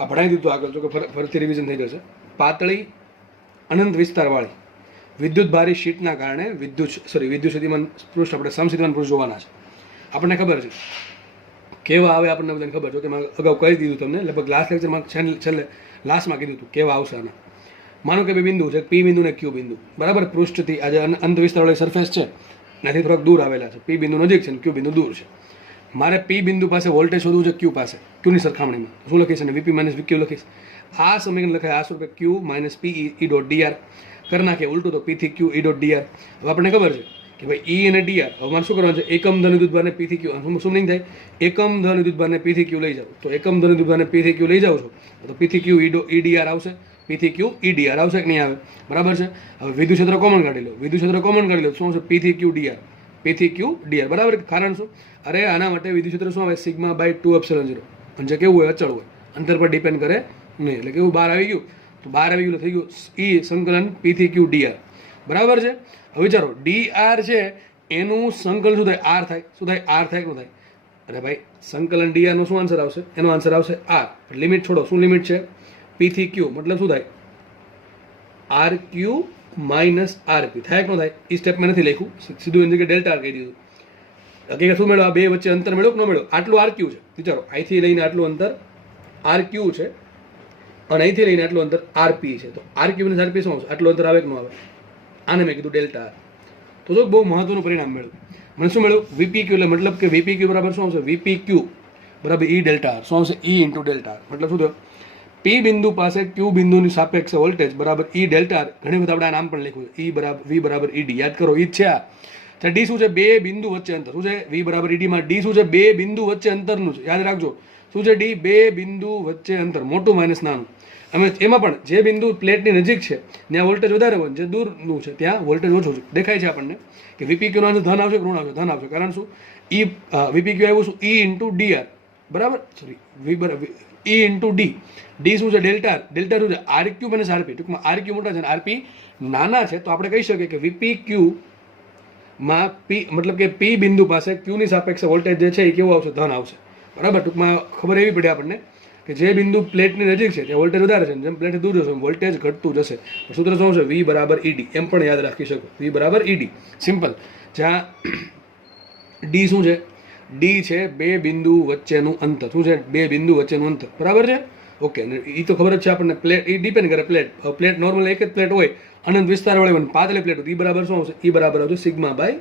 આ ભણાવી દીધું આગળ, જો કે ફરીથી રિવિઝન થઈ જશે. પાતળી અનંત વિસ્તારવાળી વિદ્યુતભારી શીટના કારણે વિદ્યુતસ્થિતિમાન પૃષ્ઠ, આપણે સમસ્થિતિમાન પૃષ્ઠ જોવાના છે. આપણને ખબર છે કેવા આવે, આપણને બધાને ખબર છે કે મેં અગાઉ કહી દીધું તમને, લગભગ લાસ્ટ લેક્ચરમાં છેલ્લે લાસ્ટમાં કીધું હતું કેવા આવશે આના. માનો કે બે બિંદુ છે, પી બિંદુ ને ક્યુ બિંદુ. બરાબર, પૃષ્ઠથી આજે અંત વિસ્તારવાળી સરફેસ છે, ત્યાંથી થોડાક દૂર આવેલા છે. પી બિંદુ નજીક છે અને ક્યુ બિંદુ દૂર છે. મારે પી બિંદુ પાસે વોલ્ટેજ શોધવું છે ક્યુ પાસે, ક્યુની સરખામણીમાં. શું લખીશ? અને વીપી માઇનસ વીક્યુ લખીશ. આ સમીકરણ લખાય આ સ્વરૂપે ક્યુ માઇનસ પી ઈ ડોટ ડીઆર. કરી નાખીએ ઉલટું, તો પી થી ક્યુ ઈ ડોટ ડીઆર. હવે આપણને ખબર છે કે ભાઈ ઈ અને ડીઆર, હવે મારે શું કરવાનું છે? એકમ ધન વિદ્યુતભારને પી થી ક્યુ, શું નહીં થાય? એકમ ધન વિદ્યુતભારને પી થી ક્યુ લઈ જાવ. તો એકમ ધન વિદ્યુતભારને પી થી ક્યુ લઈ જાવ છો તો પી થી ક્યુ ઈ ડીઆર આવશે. પી થી ક્યુ ઈ ડીઆર આવશે કે નહીં આવે? બરાબર છે. હવે વિદ્યુત ક્ષેત્ર કોમન કાઢી લો, વિદ્યુત ક્ષેત્ર કોમન કાઢી લો. શું આવશે? પી થી ક્યુ ડીઆર. પી થી ક્યુ ડીઆર. બરાબર, કારણ શું? અરે આના માટે વિદ્યુત ક્ષેત્ર શું આવે? Sigma by 2ε0. અને જે કેવું હોય? અચળ હોય, અંતર પર ડિપેન્ડ કરે નહીં. એટલે કેવું? બહાર આવી ગયું, તો બહાર આવી ગયું થઈ ગયું ઈ સંકલન પી થી ક્યુ ડીઆર. બરાબર છે. હવે વિચારો, ડીઆર છે એનું સંકલન શું થાય? આર થાય. શું થાય? આર થાય કે ન થાય? અરે ભાઈ, સંકલન ડીઆર નો શું આન્સર આવશે? એનો આન્સર આવશે આર. લિમિટ છોડો, શું લિમિટ છે? પી થી ક્યુ, મતલબ શું થાય? R Q minus RP. થાય કે ન થાય? એ સ્ટેપ મેં નથી લખ્યું, સીધું એની જગ્યાએ ડેલ્ટા આર કહી દીધું. હકીકત શું મેળવો? આ બે વચ્ચે અંતર મેળવો કે ન મેળવો? આટલું આર ક્યુ છે. વિચારો, અહીંથી લઈને આટલું અંતર આર ક્યુ છે અને અહીંથી લઈને આટલું અંતર આરપી છે. તો આર ક્યુ અને આરપી શું આવશે? આટલું અંતર આવે કે ન આવે? આને મેં કીધું ડેલ્ટા આર. તો જો બહુ મહત્વનું પરિણામ મળ્યું. મને શું મળ્યું? વીપી ક્યુ. એટલે મતલબ કે વીપી ક્યુ બરાબર શું આવશે? વીપી ક્યુ બરાબર ઈ ડેલ્ટા આર. શું આવશે? E into delta R. મતલબ શું થયો? પી બિંદુ પાસે ક્યુ બિંદુની સાપેક્ષે વોલ્ટેજ બરાબર ઈ ડેલ્ટા આર. ઘણી વખત આપણે આ નામ પણ લખ્યું છે, ઈ બરાબર વી બરાબર ઈડી. યાદ કરો, ઈ છે આ. ડી શું છે? બે બિંદુ વચ્ચે અંતર. શું છે? વી બરાબર ઈડીમાં ડી શું છે? બે બિંદુ વચ્ચે અંતરનું છે. યાદ રાખજો, શું છે? ડી બે બિંદુ વચ્ચે અંતર, મોટું માઇનસ નાનું. અમે એમાં પણ જે બિંદુ પ્લેટની નજીક છે ત્યાં વોલ્ટેજ વધારે હોય, જે દૂરનું છે ત્યાં વોલ્ટેજ ઓછું છે. દેખાય છે આપણને કે વીપી ક્યુ નો આન્સર ધન આવશે કે ઋણ આવશે? ધન આવશે. કારણ શું? ઈ વીપી ક્યુ આવ્યું શું? ઈ ઇન્ટુ ડીઆર. બરાબર, સોરી, વી બરાબર ઈ ઇન્ટુ ડી. ડી શું છે? Delta R. ડેલ્ટા શું છે? R Q minus RP. ટૂંકમાં આર ક્યુ મોટા છે અને આરપી નાના છે. તો આપણે કહી શકીએ કે વીપી ક્યુ માં પી, મતલબ કે પી બિંદુ પાસે ક્યુની સાપેક્ષે વોલ્ટેજ જે છે એ કેવું આવશે? ધન આવશે. બરાબર, ટૂંકમાં ખબર એવી પડી આપણને કે જે બિંદુ પ્લેટની નજીક છે ત્યાં વોલ્ટેજ વધારે છે, જેમ પ્લેટ દૂર જશે વોલ્ટેજ ઘટતું જશે. સૂત્ર શું છે? વી બરાબર ઈડી. એમ પણ યાદ રાખી શકો, વી બરાબર ઈડી. સિમ્પલ. જ્યાં ડી શું છે? ડી છે બે બિંદુ વચ્ચેનું અંતર. શું છે? બે બિંદુ વચ્ચેનું અંતર. બરાબર છે. ઓકે, એ તો ખબર જ છે આપણને. પ્લેટ એ ડિપેન્ડ કરે. પ્લેટ નોર્મલ એક જ પ્લેટ હોય, અનંત વિસ્તાર વાળી હોય, પાતળી પ્લેટ હોય, ઈ બરાબર શું આવશે? ઈ બરાબર આવશે સિગ્મા બાય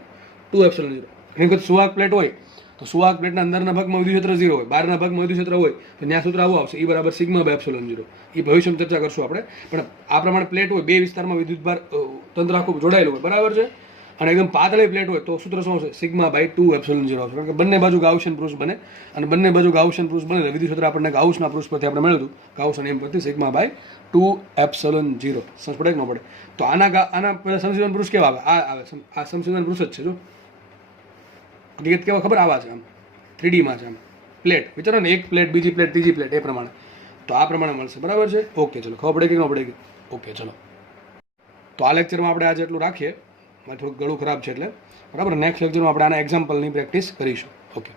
2ε0. ઘણી વખત સુવાહક પ્લેટ હોય તો સુવાહક પ્લેટના અંદરના ભાગમાં વિદ્યુત ક્ષેત્ર 0 હોય, બહારના ભાગમાં વિદ્યુત ક્ષેત્ર હોય, તો ત્યાં સૂત્ર આવું આવશે, ઈ બરાબર સિગ્મા બાય ε0. એ ભવિષ્યમાં ચર્ચા કરશું આપણે. પણ આ પ્રમાણે પ્લેટ હોય, બે વિસ્તારમાં વિદ્યુત ભાર તંત્ર આખું જોડાયેલું હોય. બરાબર છે. અને એકદમ પાતળી પ્લેટ હોય તો સૂત્ર શું આવશે સિગ્મા બાય 2 એપ્સિલોન 0 આવશે. કારણ કે બંને બાજુ ગાઉસિયન પૃષ્ઠ બને અને બંને બાજુ ગાઉસિયન પૃષ્ઠ બને વિદ્યુત ક્ષેત્ર આપણને ગાઉસના પૃષ્ઠ પરથી આપણે મળ્યું હતું ગાઉસના નિયમ પરથી સિગ્મા બાય 2 એપ્સિલોન 0. સમજ પડે કે ન પડે? તો આના પેલા સમશીતોષ્ણ પૃષ્ઠ કેવા આવે? આ આવે આ સમશીતોષ્ણ પૃષ્ઠ જ છે. જો હકીકત કેવા ખબર આવા છે આમ 3D માં છે આમ પ્લેટ વિચારો ને એક પ્લેટ બીજી પ્લેટ ત્રીજી પ્લેટ એ પ્રમાણે તો આ પ્રમાણે મળશે. બરાબર છે? ઓકે ચલો ખબર પડે કે ન પડે? ઓકે ચલો તો આ લેક્ચરમાં આપણે આજે એટલું રાખીએ. મારે થોડુંક ગળું ખરાબ છે એટલે બરાબર. નેક્સ્ટ લેક્ચરમાં આપણે આના એક્ઝામ્પલની પ્રેક્ટિસ કરીશું. ઓકે.